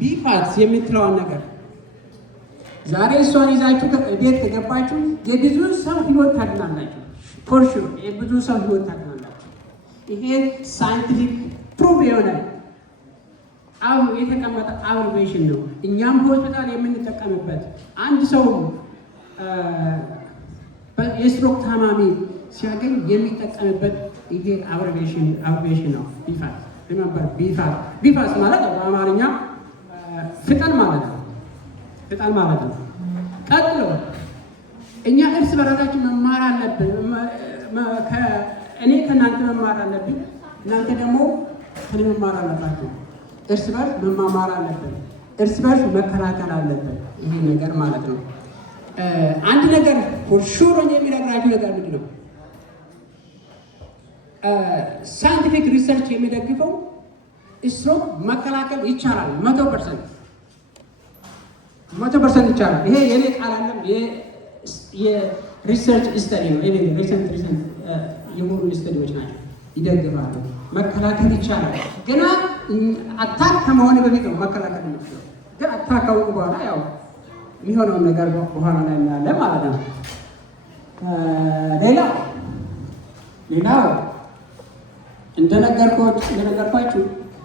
ቢፋት የምትለዋን ነገር ዛሬ እሷን ይዛችሁ ቤት ከገባችሁ የብዙ ሰው ህይወት ታድናላችሁ። ፎርሹ የብዙ ሰው ህይወት ታድናላችሁ። ይሄ ሳይንቲፊክ ፕሩቭ የሆነ የተቀመጠ አብሬቬሽን ነው። እኛም ሆስፒታል የምንጠቀምበት አንድ ሰው የስትሮክ ታማሚ ሲያገኝ የሚጠቀምበት ይሄ አብሬቬሽን ነው። ቢፋት ሪመምበር፣ ቢፋት ማለት በአማርኛ ፍጠን ማለት ነው። ፍጠን ማለት ነው። ቀጥሎ እኛ እርስ በራሳችን መማር አለብን። እኔ ከእናንተ መማር አለብኝ፣ እናንተ ደግሞ ከእኔ መማር አለባችሁ። እርስ በርስ መማማር አለብን። እርስ በርስ መከላከል አለብን። ይሄ ነገር ማለት ነው። አንድ ነገር ሹር የሚነግራችሁ ነገር ምንድን ነው? ሳይንቲፊክ ሪሰርች የሚደግፈው ስትሮክ መከላከል ይቻላል። 100% ይቻላል። ይሄ የኔ ቃል አለም የሪሰርች ስተዲ ነው። ሪሰንት የሆኑ ስተዲዎች ናቸው ይደግፋሉ። መከላከል ይቻላል። ገና አታክ ከመሆን በፊት ነው መከላከል የሚችለው። ግን አታክ ካወቁ በኋላ ያው የሚሆነውን ነገር በኋላ ላይ እናያለን ማለት ነው። ሌላው እንደነገርኳችሁ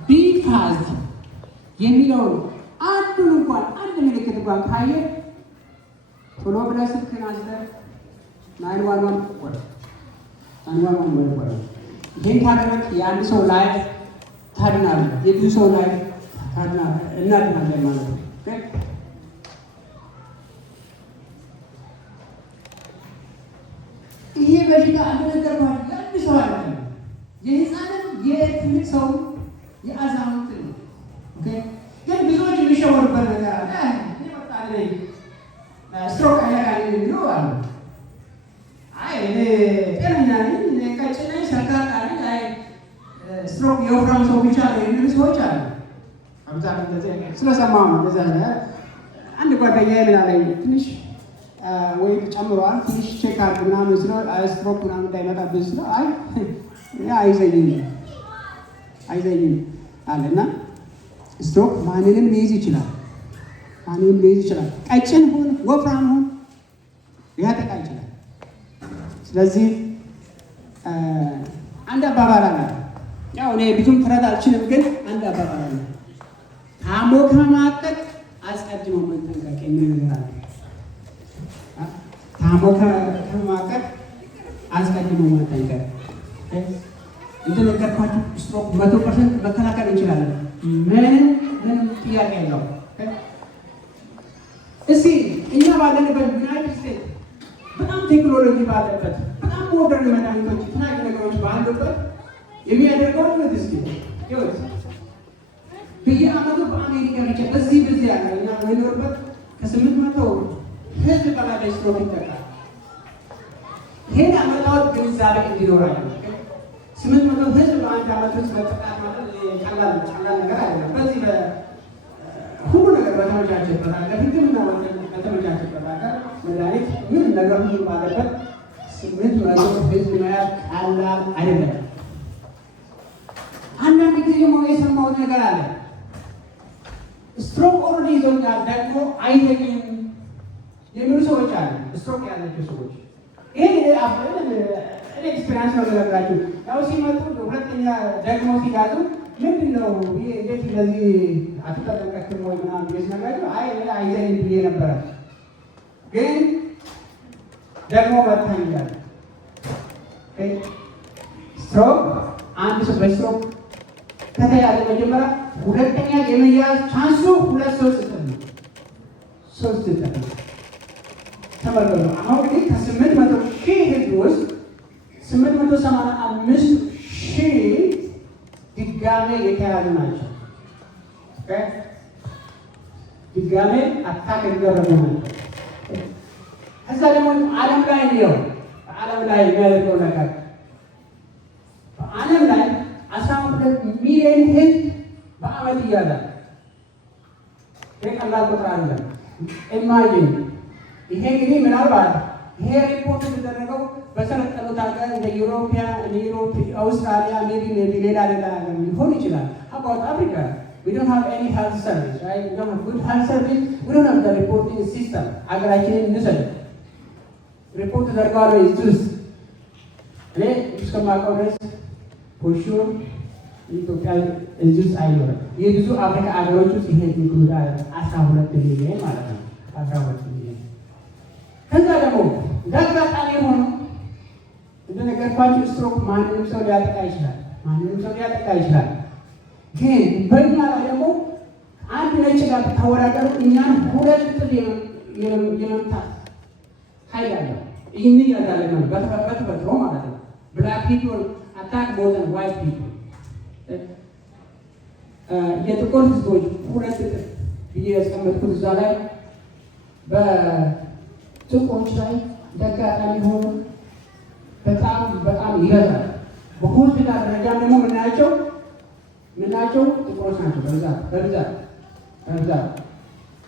ቢፋዝ የሚለውን አንዱን እንኳን አንድ ምልክት እንኳን ካየ ቶሎ ብለህ ስልክህን አንስተህ 911 ወደ ይህን ካደረግህ የአንድ ሰው ላይ ታድናለህ፣ የብዙ ሰው ላይ እናድናለን ማለት ነው። ይሄ በሽታ እንደነገርኳችሁ የአንድ ሰው አይደለም፣ የህፃንም የትልቅ ሰው የአዛውንት ነው። ግን ብዙዎች የሚሸወሩበት ነገር አለ። ስትሮክ አይነካል የሚሉ አሉ። እኔ ጤነኛ ነኝ፣ ቀጭን ነኝ፣ ሰርካካ ነኝ፣ ስትሮክ የወፍራም ሰው ብቻ ነው የሚሉ ሰዎች አሉ። አብዛኛው ስለሰማሁ ነው። እንደዛ አንድ ጓደኛዬ ምን አለኝ፣ ትንሽ ወይ ጨምሯል፣ ትንሽ ቼክ አድርግ ምናምን ስለው ስትሮክ ምናምን እንዳይመጣብህ ስለው አይዘኝም አለና ስትሮክ ማንንም ሊይዝ ይችላል። ቀጭን ሁን ወፍራም ሁን ሊያጠቃ ይችላል። ስለዚህ አንድ አባባል አለ። ያው እኔ ብዙም ትረዳ አልችልም፣ ግን አንድ አባባል አለ። ታሞ ከማቀቅ አስቀድሞ መጠንቀቅ የሚል ነገር አለ። ታሞ ከማቀቅ አስቀድሞ መጠንቀቅ። እንደነገርኳችሁ ስትሮክ 100% መከላከል እንችላለን። ምንም ጥያቄ የለው። እስኪ እኛ ባለንበት ዩናይትድ ስቴትስ በጣም ቴክኖሎጂ ባለበት በጣም ሞደርን መድኃኒቶች የተለያዩ ነገሮች ባሉበት የሚያደርገው ነት እስኪ ይወት በየዓመቱ በአሜሪካ ብቻ በዚህ ያለ እና የሚኖርበት ከ800 ህዝብ በላይ ስትሮክ ይጠቃል። ይህን አመጣወት ግንዛቤ እንዲኖራቸው 800 ህዝብ በአንድ ዓመት ውስጥ መጠቃት ማለት ቀላል ነገር አይደለም። በዚህ ሁሉ ነገር በተመቻቸበት ሀገር ሕክምና በተመቻቸበት ሀገር መድኃኒት ምን ነገር ሁሉ ባለበት 800 ህዝብ መያዝ ቀላል አይደለም። አንዳንድ ጊዜ ደግሞ የሰማሁት ነገር አለ። ስትሮክ ኦልሬዲ ይዞኛል ደግሞ አይተኝም የሚሉ ሰዎች አሉ። ስትሮክ ያላቸው ሰዎች ይሄ ኤክስፔሪንስ ነው ነገራችሁ። ያው ሲመጡ ሁለተኛ ደግሞ ሲጋዙ ምንድን ነው ይሄ እንዴት እንደዚህ አትጠነቀቅም ወይ ምናምን ብዬሽ ነገራችሁ። አይዘኝም ብዬ ነበረ፣ ግን ደግሞ መጥተኛል። ስትሮክ አንድ ሰው በስትሮክ ከተያዘ መጀመሪያ ሁለተኛ የመያዝ ቻንሱ 2-3 እጥፍ ነው። ተመልከቱ። አሁን ግን ከ800,000 ህዝብ ውስጥ 885,000 ድጋሜ የተያዙ ናቸው። ድጋሜ አታክ የተደረጉ ናቸው። ከዛ ደግሞ ዓለም ላይ ነው በዓለም ላይ የሚያደርገው ነገር በዓለም ላይ 12 ሚሊዮን ህዝብ በአመት እያዛል። ቀላል ቁጥር አይደለም። ኢማጂን ይሄ እንግዲህ ምናልባት ይሄ ሪፖርት የተደረገው በሰለጠኑት ሀገር እንደ ዩሮፒያ፣ አውስትራሊያ፣ ሜቢ ሌላ ሊሆን ይችላል። አባት አፍሪካ we don't have any health service, right? We don't have good health service. We don't have the reporting system. ሀገራችንን እንሰል ሪፖርት ተደርጓል ወይ ጁስ እኔ እስከማውቀው ድረስ ፖሽን ኢትዮጵያ ጁስ አይኖርም። የብዙ አፍሪካ ሀገሮች ውስጥ ይሄ ኢንክሉድ 12 ሚሊዮን ማለት ነው። 12 ሚሊዮን ከዛ ደግሞ ጋጋጣሚ ሆኖ እንደነገርኳችሁ ስትሮክ ማንንም ሰው ሊያጠቃ ይችላል። ማንንም ሰው ሊያጠቃ ይችላል። ግን በእኛ ላይ ደግሞ አንድ ነጭ ጋር ተወዳደሩ እኛን 2 እጥፍ የመምታት ኃይል አለው። ይህን ያዛለን ነው በተፈጥሮ ማለት ነው። ብላክ ፒፕል አታክ ሞር ዛን ዋይት ፒፕል። የጥቁር ህዝቦች 2 እጥፍ ብዬ ያስቀመጥኩት እዛ ላይ በጥቁሮች ላይ ደጋጣሚ ሆኑ በጣም ይበዛል። በሆስፒታል ደረጃ ደግሞ ምናያቸው ጥቁሮች ናቸው በብዛት።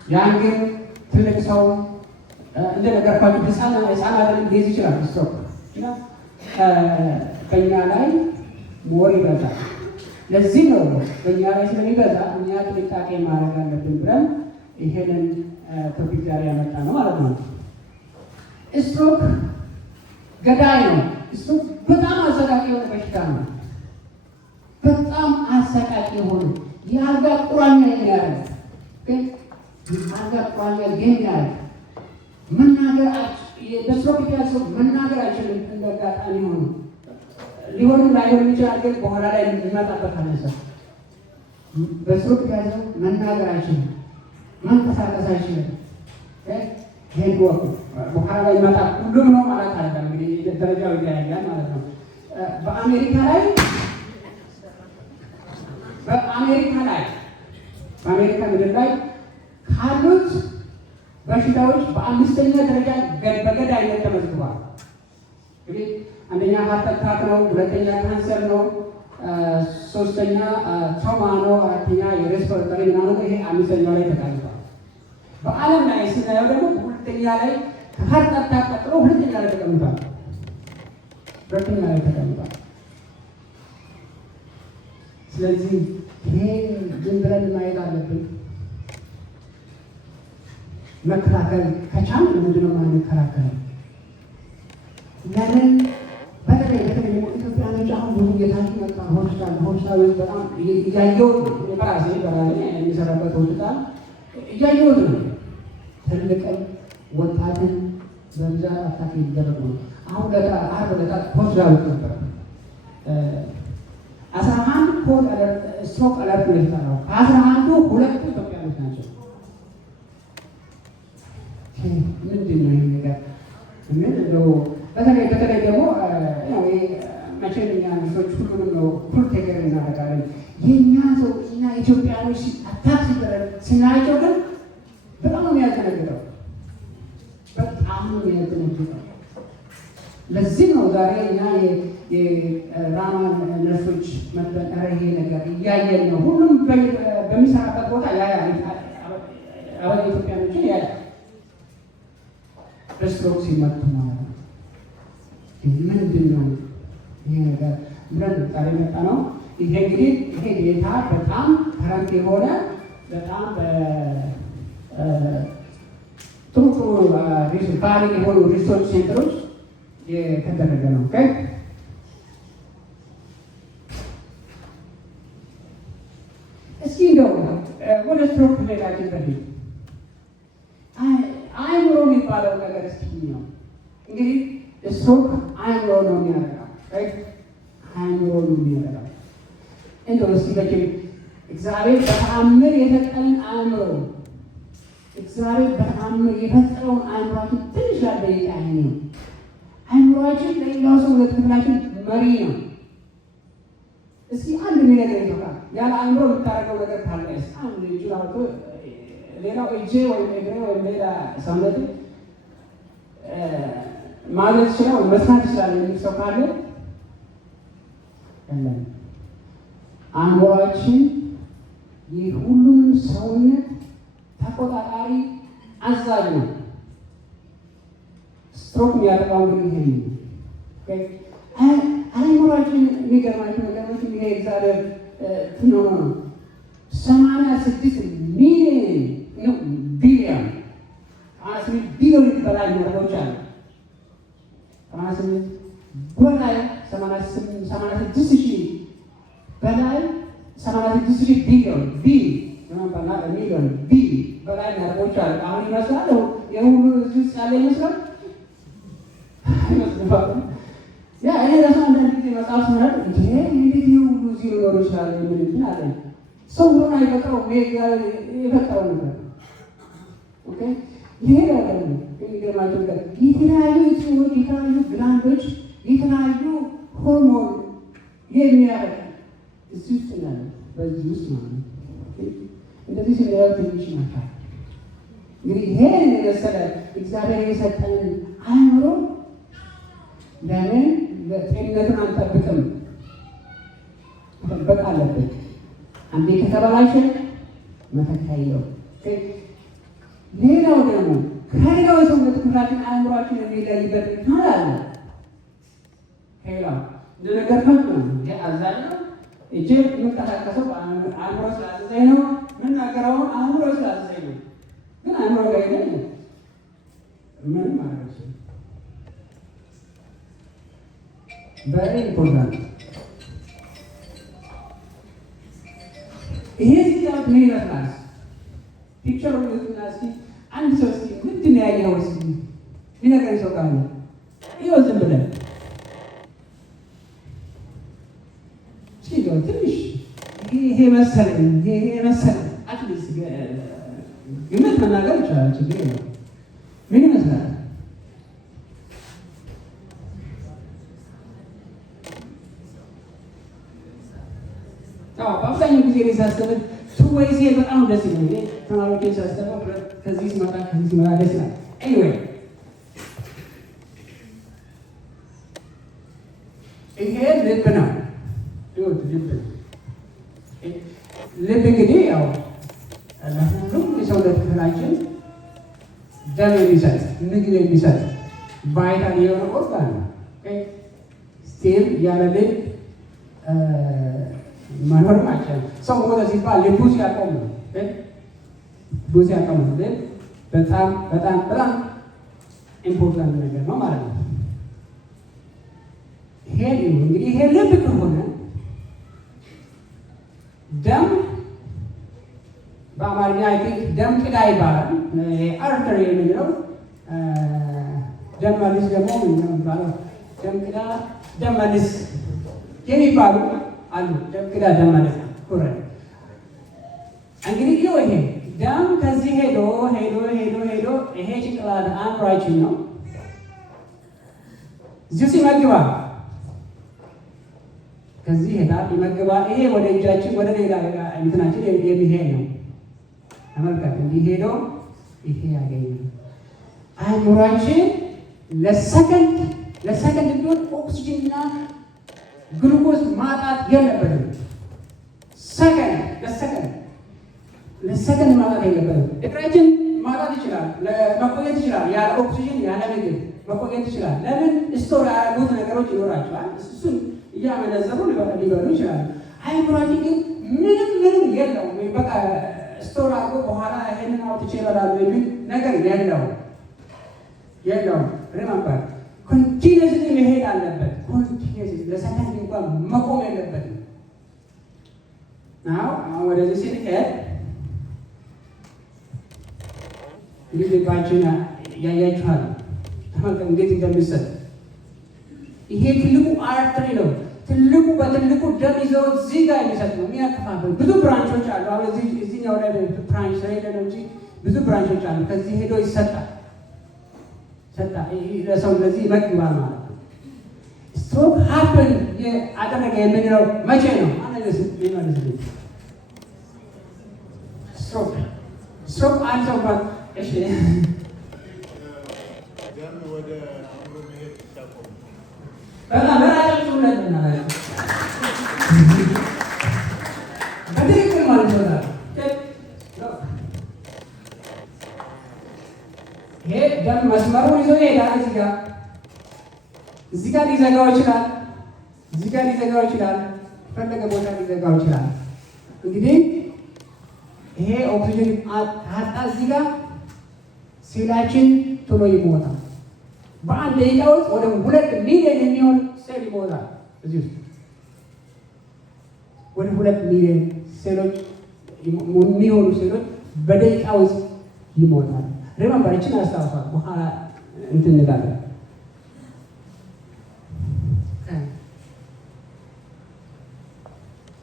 ያን ግን ትልቅ ሰው እንደነገርኳችሁ ህፃናትን ሊይዝ ይችላል። ስትሮክ በእኛ ላይ ሞር ይበዛል። ለዚህ ነው በእኛ ላይ ስለሚበዛ እኛ ጥንቃቄ ማድረግ አለብን ብለን ይሄንን ቶፒክ ዛሬ ያመጣ ነው ማለት ነው። ስትሮክ ገዳይ ነው። ስትሮክ በጣም አሰቃቂ የሆነ በሽታ ነው። በጣም አሰቃቂ የሆነ የአልጋ ቁራኛ የሚያደርግ ግን የአልጋ ቁራኛ የሚያደርግ መናገር በስትሮክ የተያዘው መናገር አይችልም። እንደ አጋጣሚ ሆኖ ሊሆንም ላይሆንም ይችላል። ግን በኋላ ላይ እንመጣበታለን። ሰው በስትሮክ የተያዘው መናገር አይችልም፣ መንቀሳቀስ አይችልም። ሄድ ወርክ በኋላ ላይ ይመጣ ሁሉም ነው ማለት አይደለም። እንግዲህ ደረጃው ይለያያል ማለት ነው። በአሜሪካ ምድር ላይ ካሉት በሽታዎች በ5ኛ ደረጃ በገዳይነት ተመዝግቧል። እንግዲህ አንደኛ ሃርት አታክ ነው፣ 2ኛ ካንሰር ነው፣ 3ኛ ትራውማ ነው፣ 4ኛ የሬስፒራቶሪ ምናምን ነው። ይሄ 5ኛው ላይ ተቀምጧል። በዓለም ላይ ስናየው ደግሞ 2ኛ ላይ ከሃርት አታክ ቀጥሎ 2ኛ ላይ ተቀምጧል። ስለዚህ ይሄን ዝም ብለን ማየት አለብን። መከላከል ከቻልን ምንድነው የማንከላከለው? ለምን በተለይ ኢትዮጵያኖች አሁን ብዙ ጌታችን መጣ ሆስፒታል በጣም እያየሁት በራሴ የሚሰራበት ሆስፒታል እያየሁት ነው። ትልቅም ወጣትን በብዛት አታክ ይደረጉ ነው። አሁን ዓርብ ዕለት ሆስፒታል ነበር 11 ኮድ ስትሮክ አለርት ነው የተጠራው። 11ዱ 2 ኢትዮጵያኖች ናቸው። ምንድን ነው ይህ ነገር? ምን እንደው በተለይ ደግሞ መቼም እኛ ልጆች ሁሉንም ነው ፕሮቴክት እናደርጋለን። የእኛ ሰው እና ኢትዮጵያኖች አታክ ሲደረግ ስናያቸው ግን በጣም ነው የሚያዘነግጠው። ለዚህ ነው ዛሬ እኛ የራማ ነርሶች መጠን ይሄ ነገር እያየን ነው። ሁሉም በሚሰራበት ቦታ ያያል። አሁን ኢትዮጵያኖችን ያያል በስትሮክ ሲመቱ ማለት ነው። ምንድን ነው ይሄ ነገር ብለን ዛሬ መጣ ነው። ይሄ እንግዲህ ይሄ ዴታ በጣም ከረንት የሆነ በጣም ጥሩ ባሊግ የሆኑ ሪሰርች ሴንተሮች የተደረገ ነው። እስኪ እንደው ወደ ስትሮክ ሄዳችን በፊት አእምሮ የሚባለው ነገር እስኪ ነው። እንግዲህ ስትሮክ አእምሮ ነው የሚያደርገው። አእምሮ ነው የሚያደርገው። እንደው እስኪ በጭም እግዚአብሔር በተአምር የሰጠንን አእምሮ እግዚአብሔር በተአምር የፈጠረውን አእምሯችን ትንሽ ላደቂቃ ነው። አእምሯችን ለሌላው ሰው ለክፍላችን መሪ ነው። እስኪ አንድ ነገር ይተካል ያለ አእምሮ የምታደርገው ነገር ካለ አንድ ይችላል። ሌላው እጄ ወይም እግሬ ወይም ሌላ ሰውነት ማለት ይችላል መስራት ይችላል የሚል ሰው ካለ የለም። አእምሯችን የሁሉም ሰውነት ተቆጣጣሪ አዛዥ ነው። ስትሮክ የሚያጠቃው እንግዲህ ይሄ ነው። አእምሯችን የሚገርማቸው ነገሮች ይሄ እግዚአብሔር ነው። 86 ሚሊዮን ቢሊዮን 88 ቢሊዮን በላይ ነርቮች አሉ። 88 በላይ 86 ሺህ በላይ 86 ሺህ ቢሊዮን ሚሊዮን በላይ ነርቮች አሉ። አሁን ይመስላል የሁሉ እዚህ ውስጥ ያለ ይመስላል። ያ እኔ ራሱ አንዳንድ ጊዜ መጽሐፍ ስናል እንዴት ሁሉ እዚህ ሊኖሩ ይችላሉ የምንትን አለ። ሰው ሆኖ አይፈጥረው የፈጠረው ነገር ኦኬ። ይሄ ነው ደግሞ የሚገርማቸው ነገር የተለያዩ እጽዎች፣ የተለያዩ ግላንዶች፣ የተለያዩ ሆርሞን የሚያደርግ እዚህ ውስጥ ያለ በዚህ ውስጥ ማለት ነው። እንደዚህ ሲለያዩ ትንሽ ናቸው። እንግዲህ ይሄን የመሰለ እግዚአብሔር የሰጠንን አእምሮ ለምን ጤንነቱን አንጠብቅም? መጠበቅ አለብን። አንዴ ከተበላሸ መተካየው። ሌላው ደግሞ ከሌላው የሰውነት ክፍላችን አእምሯችን የሚለይበት ምክንያት አለ። ሌላው እንደነገርኩት ነው። ይሄ አዛኝ ነው። እጄ የምንቀሳቀሰው አእምሮ ስላዘዘኝ ነው። የምናገረውን አእምሮ ስላዘዘኝ ነው። ግን አእምሮ ጋር ይለኝ ምንም ማለት ነው። very important ይሄ ሲታወቅ ምን ይመስላል? ፒክቸሩ ይመስላል። አንድ ሰው እስኪ ምንድን ነው ያየኸው? እስኪ ሊነግረኝ ሰው ካለ ይኸው ዝም ብለን እስኪ ትንሽ ይሄ መሰለኝ አትሊስት ግምት መናገር ይቻላል። ችግር የለም። ምን ይመስላል? በአብዛኛው ጊዜ ሳስተምር ቱዌይ ሲሄድ በጣም ደስ ይላል። ተማሪዎችን ሳስተምር ከዚህ ሲመጣ ደስ ይላል። ኤኒዌይ ይሄ ልብ ነው። ልብ እንግዲህ ያው ለሁሉም የሰውነት ክፍላችን ደም የሚሰጥ ምግብ የሚሰጥ ቫይታል የሆነ ኦርጋን ነው። ስቲል ያለ ልብ መኖር አይቻልም። ሰው ሞተ ሲባል ልቡ ሲያቆም ነው። ልቡ ሲያቆም ነው። በጣም በጣም በጣም ኢምፖርታንት ነገር ነው ማለት ነው። ይሄ እንግዲህ ይሄ ልብ ከሆነ ደም በአማርኛ አይ ቲንክ ደም ቅዳ ይባላል። አርተሪ የሚለው ደም መልስ ደግሞ የሚባለው ደም ቅዳ ደም መልስ የሚባሉ አሉ። ደም ቅዳ ደም መልስ ነው። ኮረክት። እንግዲህ ይሄ ደም ከዚህ ሄዶ ይሄ ጭንቅላት አእምሯችን ነው እዚሁ ሲመግባል ከዚህ ሄዳል ይመግባል። ይሄ ወደ እጃችን ወደ ሌላ እንትናችን የሚሄድ ነው። ተመልከት፣ እንዲህ ሄዶ ይሄ ያገኛል። አእምሯችን ለሰከንድ ቢሆን ኦክሲጅንና ግሉኮዝ ማጣት የለበትም። ለሰከንድ ማጣት የለበትም። እግራችን ማጣት ይችላል፣ መቆየት ይችላል። ያለ ኦክሲጅን ያለ ምግብ መቆየት ይችላል። ለምን? ስቶር ያደረጉት ነገሮች ይኖራቸዋል። እሱን እያመነዘሩ ሊበሉ ይችላል። አእምሯችን ግን ምንም የለውም። በቃ ስቶር አድርጎ በኋላ ይሄንን አውጥቼ እበላለሁ የሚል ነገር የለውም። ሪመምበር ኮንቲኒየስሊ መሄድ አለበት። ኮንቲኒየስሊ ለሰከንድ እንኳን መቆም የለበትም። አሁን ወደዚህ ስንሄድ እንግዲህ ልባችን ያያችኋል። ተመልከቱ እንዴት እንደሚሰጥ። ይሄ ትልቁ አርተሪ ነው። በትልቁ ደም ይዘው እዚህ ጋር የሚሰጥ ነው። የሚያከፋፍል ብዙ ብራንቾች አሉ። አሁን እዚህኛው ላይ ብራንች ስለሌለ ነው እንጂ ብዙ ብራንቾች አሉ። ከዚህ ሄዶ ይሰጣል። ለሰው እንደዚህ ይመግባል ማለት ነው። ስትሮክ ሀፕን አደረገ የምንለው መቼ ነው? ስትሮክ አንድ ሰው እሺ በጣም በራሳችሁ ሁለት እናላለን በትክክል ማለት ነው። ይሄ ደም መስመሩን ይዞ ይሄዳል። እዚህ ጋር ሊዘጋው ይችላል። እዚህ ጋር ሊዘጋው ይችላል። ፈለገ ቦታ ሊዘጋው ይችላል። እንግዲህ ይሄ ኦክሲጅን ካጣ እዚህ ጋር ሴላችን ቶሎ ይሞታል። በአንድ ደቂቃ ውስጥ ወደ 2 ሚሊዮን የሚሆን ሴል ይሞታል። እዚህ ውስጥ ወደ 2 ሚሊዮን ሴሎች የሚሆኑ ሴሎች በደቂቃ ውስጥ ይሞታል። ሪመምበር እችን አስታውሷል። በኋላ እንትን እንላለን።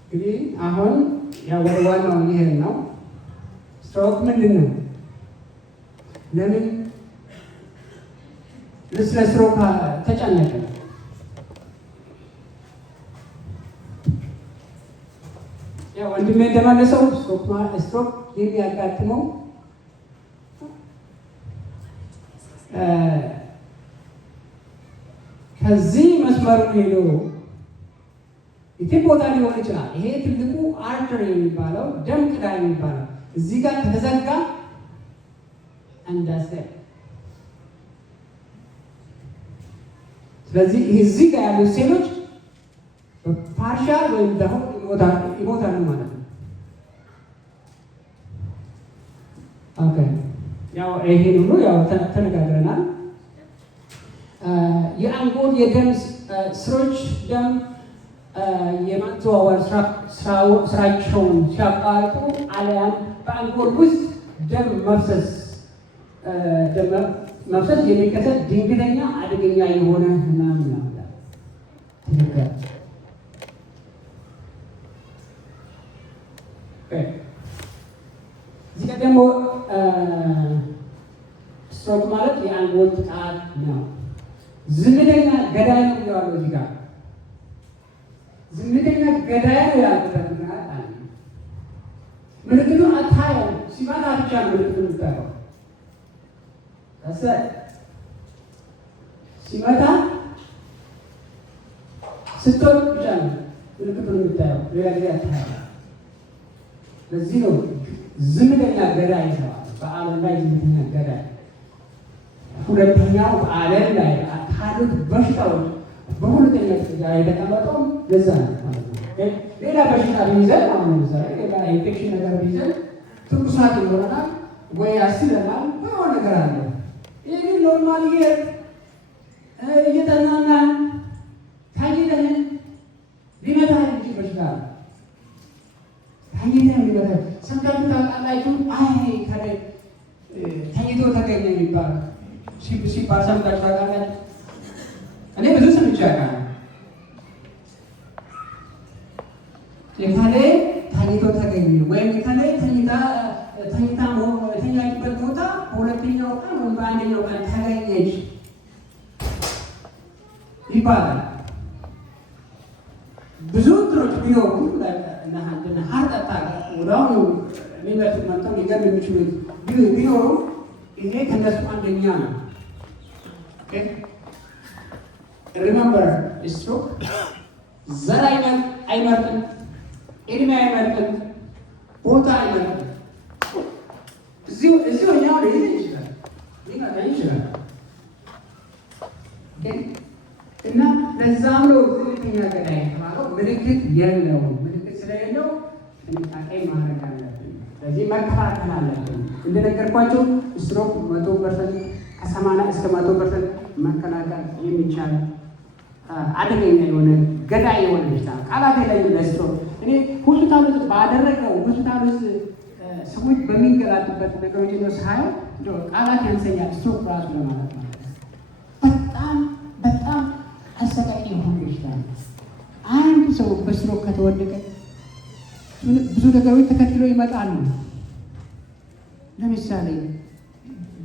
እንግዲህ አሁን ያው ወደ ዋናው ይሄን ነው። ስትሮክ ምንድን ነው? ለምን ስለ ስትሮክ ተጨነቀ? ያው ወንድሜ እንደመለሰው ስትሮክ የሚያጋጥመው ከዚህ መስመሩ ሄዶ የትም ቦታ ሊሆን ይችላል። ይሄ ትልቁ አርተሪ የሚባለው ደም ቅዳ የሚባለው እዚህ ጋር ከተዘጋ እንዳሰ ስለዚህ እዚህ ጋር ያሉት ሴሎች ፓርሻል ወይም ደግሞ ይሞታሉ ማለት ነው። ኦኬ ያው ይሄን ሁሉ ያው ተነጋግረናል። የአንጎል የደም ስሮች ደም የማዘዋወር ስራቸውን ሲያቋርጡ አልያም በአንጎል ውስጥ ደም መፍሰስ የሚከሰት ድንገተኛ አደገኛ የሆነ ህመም ነው። እዚህ ደግሞ ስትሮክ ማለት የአንጎል ጥቃት ነው። ዝምተኛ ገዳይ ነው ብለዋለሁ። እዚህ ጋር ዝምተኛ ገዳይ ነው ያልኩበት ምክንያት አለ። ምልክቱን አታየው፣ ሲመጣ ብቻ ምልክቱን የምታየው። ሲመጣ ስትወድቅ ብቻ ነው ምልክቱን የምታየው፣ ሌላ ጊዜ አታየው። ለዚህ ነው ዝምተኛ ገዳይ ይተዋል። በዓለም ላይ ዝምተኛ ገዳይ። ሁለተኛው በዓለም ላይ ካሉት በሽታዎች በሁለተኛ ደረጃ የተቀመጠው ለዛ ነው ማለት ነው። ሌላ በሽታ ቢይዘን አሁን ለምሳሌ ሌላ ኢንፌክሽን ነገር ቢይዘን ትኩሳት ይኖረናል ወይ ያስለናል ወይ ነገር አለ። ይህ ግን ኖርማል እየጠናናን ታይተን ሊመታ እንጂ በሽታ ነው። ታይተን ሊመታ ሰምታችሁ ታውቃላችሁ? አይ ተኝቶ ተገኘ የሚባል ሲባል ሰምታችሁ ታውቃላችሁ? እኔ ብዙ ሰምቼ አውቃለሁ። የካሌ ተኝቶ ተገኘ ወይም የካሌ ተኛችበት ቦታ በሁለተኛው ቀን ወይም በአንደኛው ቀን ተገኘች ይባላል። ብዙ እንትኖች ቢኖሩ ሀርጠጣ ወዳሁኑ የሚመጡት መጥተው ሊገርም የሚችሉት ቢኖሩ ይሄ ከነሱ አንደኛ ነው። ሪመምበር ስትሮክ ዘር አይመርጥም፣ እድሜ አይመርጥም፣ ቦታ አይመርጥም። እዚሁ እኛው ሊይዝ ይችላል ሊመጣ ይችላል። እና ለዛም ነው ዝምተኛ ገዳይ የተባለው። ምልክት የለውም። ምልክት ስለሌለው ጥንቃቄ ማድረግ አለብን። ስለዚህ መከላከል አለብን። እንደነገርኳቸው ስትሮክ 100% ከ80 እስከ 100% መከላከል የሚቻል አደገኛ የሆነ ገዳይ የሆነ በሽታ ቃላት የለኝም ለስትሮክ። እኔ ሆስፒታል ውስጥ ባደረገው ሆስፒታል ውስጥ ሰዎች በሚንገላቱበት ነገሮች ነው ሳየው ቃላት ያንሰኛል። ስትሮክ ራሱ ለማለት ነው። በጣም አሰቃቂ የሆነ በሽታ ነው። አንድ ሰው በስትሮክ ከተወደቀ ብዙ ነገሮች ተከትለው ይመጣሉ። ለምሳሌ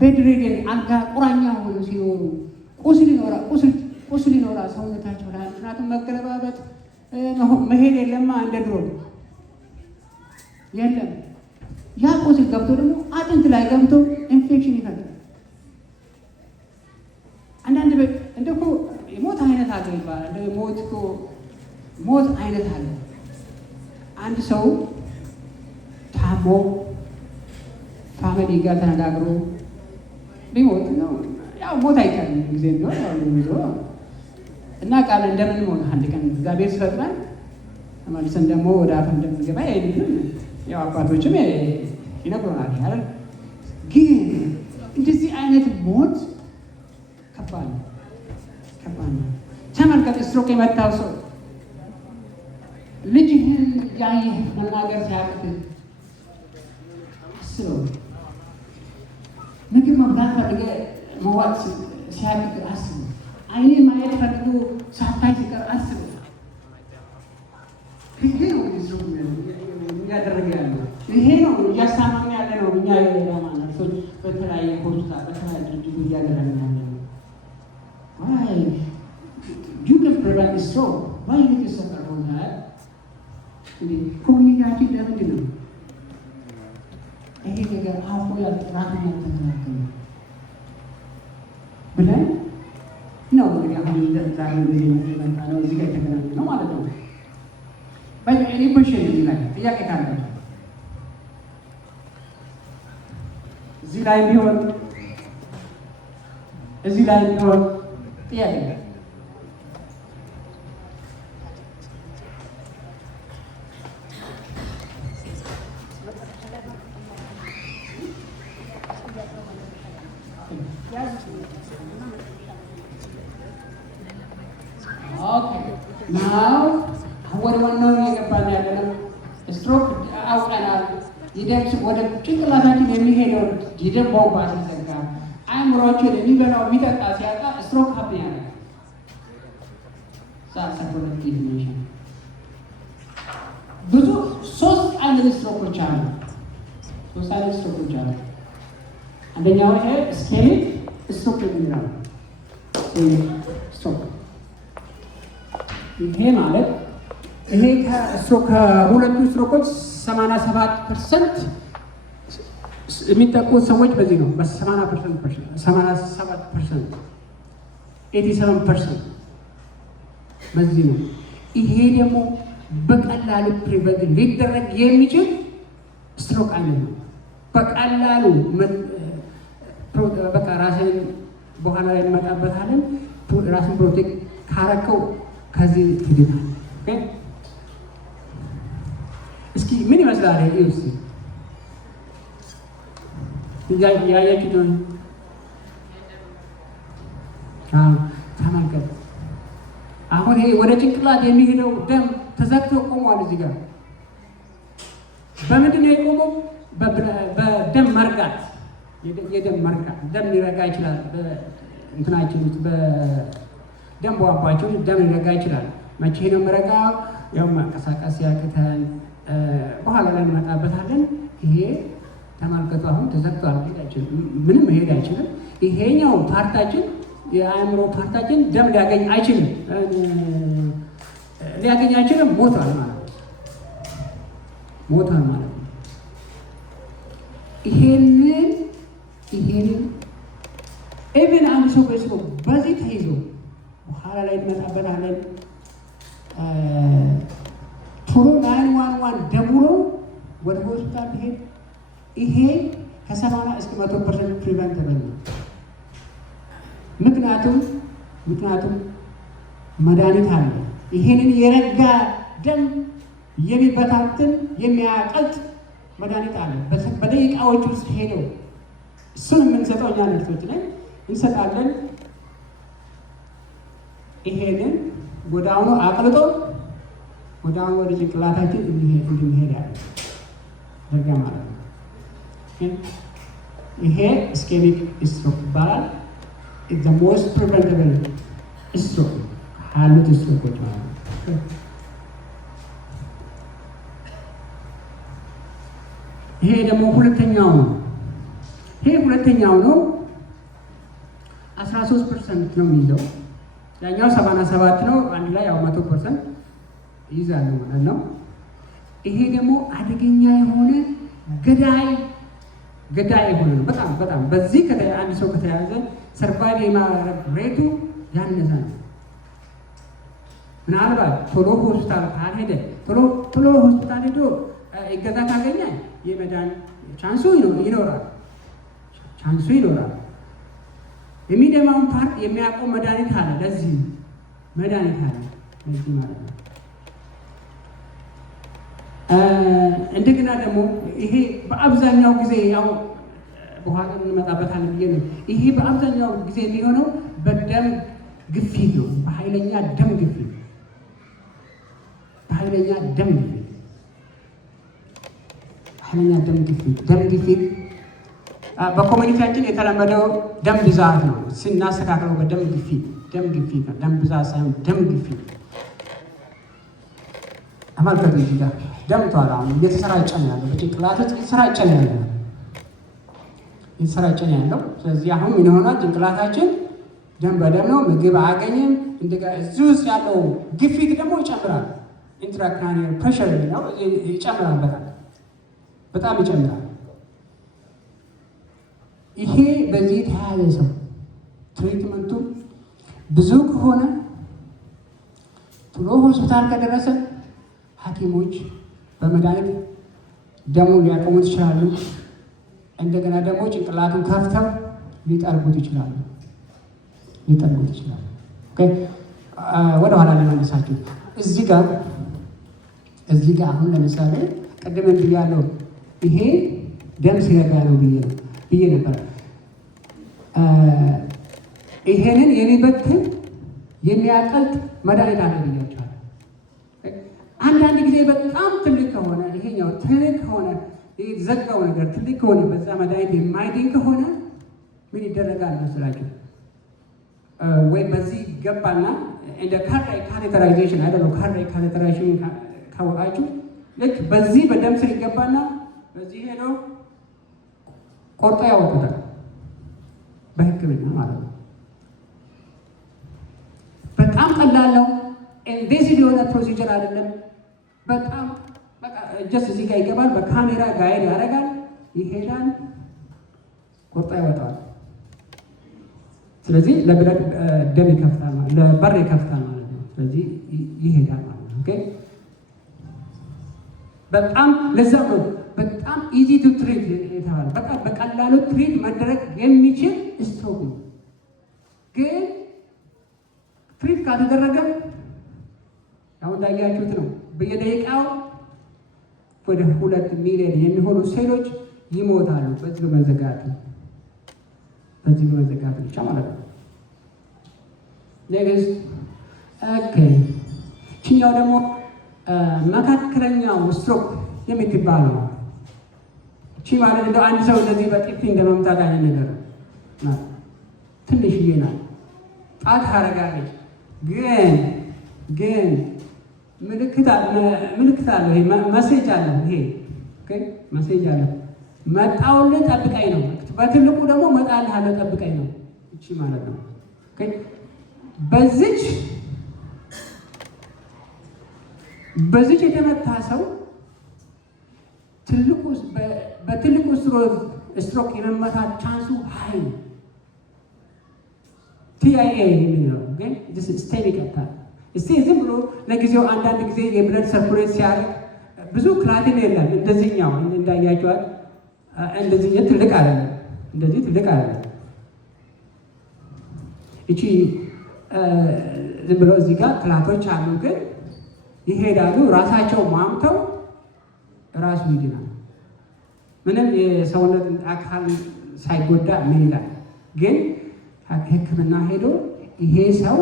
ቤድሬድን አልጋ ቁራኛ ሆኖ ሲኖሩ ቁስል ይኖራል ሰውነታቸው ላይ። ምክንያቱም መገለባበጥ መሄድ የለማ እንደ ድሮ የለም። ያ ቁስል ገብቶ ደግሞ አጥንት ላይ ገብቶ ኢንፌክሽን ይፈጥራል። አንዳንድ እንደኮ የሞት አይነት አለ ይባላል። ሞት አይነት አለ። አንድ ሰው ታሞ ፋሚሊ ጋር ተነጋግሮ ሊሞት ነው። ያው ሞት አይቀርም ጊዜ ቢሆን ይዞ እና ቃል እንደምን ሆነ አንድ ቀን እግዚአብሔር ሲፈጥረን ተመልሰን ደግሞ ወደ አፈር እንደምንገባ አይደለም። ያው አባቶችም ይነግሩናል አይደል? ግን እንደዚህ አይነት ሞት ከባድ ነው። ተመልከት፣ ስትሮክ የመታው ሰው ልጅህን ያየህ መናገር ሲያቅት አስበው። ምግብ መብላት ፈልገህ መዋጥ ሲያቅት አስበው። አይኔ ማየት ፈልጎ ሳታይ ሲቀር አስበው። ይሄ ነው እያደረገ ያለው፣ ይሄ ነው እያሳመን ያለ ነው። እኛ የማናቶች በተለያየ ሆስፒታል በተለያየ ድርጅቱ እያደረግን ያለ ነው። ዋይ you can prevent stroke. Why you need to suffer from that? ኮሚኒቲያችን ለምንድን ነው ይሄ ነገር አፎ ያጥራት ያልተከላከለ ብለን ነው እንግዲህ አሁን ዛሬ መጣ ነው እዚህ ጋር የተገናኘ ነው ማለት ነው። እኔ በሽን እዚህ ላይ ጥያቄ ካላችሁ እዚህ ላይ ቢሆን ጥያቄ ናው ወደ ዋናው የገባን ያለነው ስትሮክ አውቀናል። የደም ወደ ጭንቅላታችን የሚሄደው የደም ቧንቧ ሲዘጋ አእምሯችን የሚበላው የሚጠጣ ሲያጣ ስትሮክ ሀብን ያደርጋል። ብዙ ሶስት አይነት ስትሮኮች አሉ። አንደኛው ይሄ ስኬሊክ ስትሮክ የሚለው ስትሮክ። ይሄ ማለት ይሄ ከሁለቱ ስትሮኮች 87% የሚጠቁት ሰዎች በዚህ ነው። በ87% በዚህ ነው። ይሄ ደግሞ በቀላሉ ፕሪቨንት ሊደረግ የሚችል ስትሮክ አይነት ነው። በቀላሉ በቃ ራስን በኋላ ላይ እንመጣበታለን። ራስን ፕሮቴክት ካረከው ከዚህ ትድናል። እስኪ ምን ይመስላል? ይውስ ያያችሁ ነው። ተመልከት። አሁን ይሄ ወደ ጭንቅላት የሚሄደው ደም ተዘግቶ ቆሟል። እዚህ ጋር በምንድን ነው የቆመው? በደም መርጋት። የደም መርጋት ደም ሊረጋ ይችላል። እንትናችን በደም ቧንቧችን ደም ሊረጋ ይችላል። መቼ ነው መረጋ? ያው መንቀሳቀስ ያቅተን በኋላ ላይ እንመጣበታለን። ይሄ ተመልከቱ፣ አሁን ተዘግቷል። መሄድ አይችልም፣ ምንም መሄድ አይችልም። ይሄኛው ፓርታችን የአእምሮ ፓርታችን ደም ሊያገኝ አይችልም፣ ሞቷል ማለት ነው። ይሄንን ኢቭን አንድ ሰው በዚህ ተይዞ በኋላ ላይ እንመጣበታለን። ቶሎ 911 ደውሎ ወደ ሆስፒታል ቢሄድ ይሄ ከ80 እስከ 100% ፕሪቨንተብል ነው። ምክንያቱም መድኃኒት አለ። ይሄንን የረጋ ደም የሚበታትን የሚያቀልጥ መድኃኒት አለ። በደቂቃዎች ውስጥ ሄደው እሱን የምንሰጠው እኛ ነርሶች ላይ እንሰጣለን። ይሄንን ወደ አሁኑ አቅልጦ ወደ ጭንቅላታችን እንድንሄድ ያለ ደርጋ ማለት ነው። ይሄ ኢስኬሚክ ስትሮክ ይባላል። ኢትስ ዘ ሞስት ፕሪቨንተብል ስትሮክ ካሉት ስትሮኮች ማለት ነው። ይሄ ደግሞ ሁለተኛው ነው። 13% ነው የሚይዘው። ያኛው 77 ነው። አንድ ላይ ያው 100% ይይዛል ማለት ነው። ይሄ ደግሞ አደገኛ የሆነ ገዳይ የሆነ ነው። በጣም በዚህ አንድ ሰው ከተያዘ ሰርቫይቭ የማድረግ ሬቱ ያነሰ ነው። ምናልባት ቶሎ ሆስፒታል ካልሄደ ቶሎ ሆስፒታል ሄዶ እገዛ ካገኘ የመዳን ቻንሱ ይኖራል። የሚደማውን ፓርት የሚያቆም መድኃኒት አለ። ለዚህ መድኃኒት አለ ለዚህ ማለት ነው። እንደገና ደግሞ ይሄ በአብዛኛው ጊዜ ያው በኋላ እንመጣበታለን ብዬ ነው። ይሄ በአብዛኛው ጊዜ የሚሆነው በደም ግፊት ነው። በኃይለኛ ደም ግፊት ደም ግፊት በኮሚኒቲያችን የተለመደው ደም ብዛት ነው። ስናስተካክለው በደም ግፊት ነው። ደም ብዛት ሳይሆን ደም ግፊት። ተመልከቱ እዚህ ጋር ደምቷል። አሁን እየተሰራጨ ነው ያለው፣ በጭንቅላት ውስጥ እየተሰራጨ ነው ያለው። ስለዚህ አሁን ምን ይሆናል? ጭንቅላታችን ደም በደም ነው፣ ምግብ አያገኝም። እንደገና እዚህ ውስጥ ያለው ግፊት ደግሞ ይጨምራል። ኢንትራክራኒያል ፕሬሸር ነው ይጨምራል፣ በጣም ይጨምራል። ይሄ በዚህ የተያያዘ ሰው ትሪትመንቱ ብዙ ከሆነ ቶሎ ሆስፒታል ከደረሰ ሐኪሞች በመድኃኒት ደሙን ሊያቆሙት ይችላሉ። እንደገና ደግሞ ጭንቅላቱን ከፍተው ሊጠርጉት ይችላሉ። ወደኋላ ለመለሳችሁ እዚህ ጋር አሁን ለምሳሌ ቅድም ብያለሁ፣ ይሄ ደም ሲረጋ ነው ብዬ ነበር። ይሄንን የሚበትን የሚያቀልጥ መድኃኒት አለ ብያቸዋል። አንዳንድ ጊዜ በጣም ትልቅ ከሆነ ይሄኛው ትልቅ ከሆነ ዘጋው ነገር ትልቅ ከሆነ በዛ መድኃኒት የማይድን ከሆነ ምን ይደረጋል መስላችሁ? ወይ በዚህ ገባና እንደ ካርዲያክ ካቴተራይዜሽን አይደለም። ካርዲያክ ካቴተራይዜሽን ካወቃችሁ ልክ በዚህ በደም ስር ይገባና በዚህ ሄዶ ቆርጦ ያወጡታል። በሕክምና ማለት ነው። በጣም ቀላል ነው። ኢንቬሲቭ የሆነ ፕሮሲጀር አይደለም። በጣም በቃ ጀስት እዚህ ጋር ይገባል። በካሜራ ጋይድ ያደርጋል፣ ይሄዳል፣ ቆርጦ ያወጣዋል። ስለዚህ ለብለድ ደም ይከፍታል፣ ለበር ይከፍታል ማለት ነው። ስለዚህ ይሄዳል ማለት ነው። ኦኬ በጣም ለዛ ነው በጣም ኢዚ ቱ ትሪት የተባለ በቃ በቀላሉ ትሪት መደረግ የሚችል ስትሮክ ነው። ግን ትሪት ካልተደረገ ያው እንዳያችሁት ነው። በየደቂቃው ወደ 2 ሚሊዮን የሚሆኑ ሴሎች ይሞታሉ በዚህ በመዘጋት ብቻ ማለት ነው። ኔክስት ኦኬ ችኛው ደግሞ መካከለኛው ስትሮክ የምትባለው እቺ ማለት እንደው አንድ ሰው እንደዚህ በጥፊ እንደመምታት አይነት ነገር ነው። ትንሽዬ ናት፣ ጣት ታረጋለች። ግን ምልክት አለ፣ ይሄ መሴጅ አለ። ይሄ ኦኬ መሴጅ አለ። መጣውልህ ጠብቀኝ ነው። በትልቁ ደግሞ እመጣልሃለሁ ጠብቀኝ ነው። እቺ ማለት ነው። ኦኬ በዚች የተመታ ሰው በትልቁ ስትሮክ የመመታት ቻንሱ ሀይ TIA የሚለው ግን ስቴሚክ አታክ። እስቲ ዝም ብሎ ለጊዜው አንዳንድ ጊዜ የብለድ ሰርኩሌት ሲያደርግ ብዙ ክላቲን የለም። እንደዚህኛው እንዳያቸዋል እንደዚህ ትልቅ አይደለም፣ እንደዚህ ትልቅ አይደለም። እቺ ዝም ብሎ እዚህ ጋር ክላቶች አሉ፣ ግን ይሄዳሉ ራሳቸው ማምተው ራሱ ይድናል። ምንም የሰውነት አካል ሳይጎዳ ምን ይላል። ግን ሕክምና ሄዶ ይሄ ሰው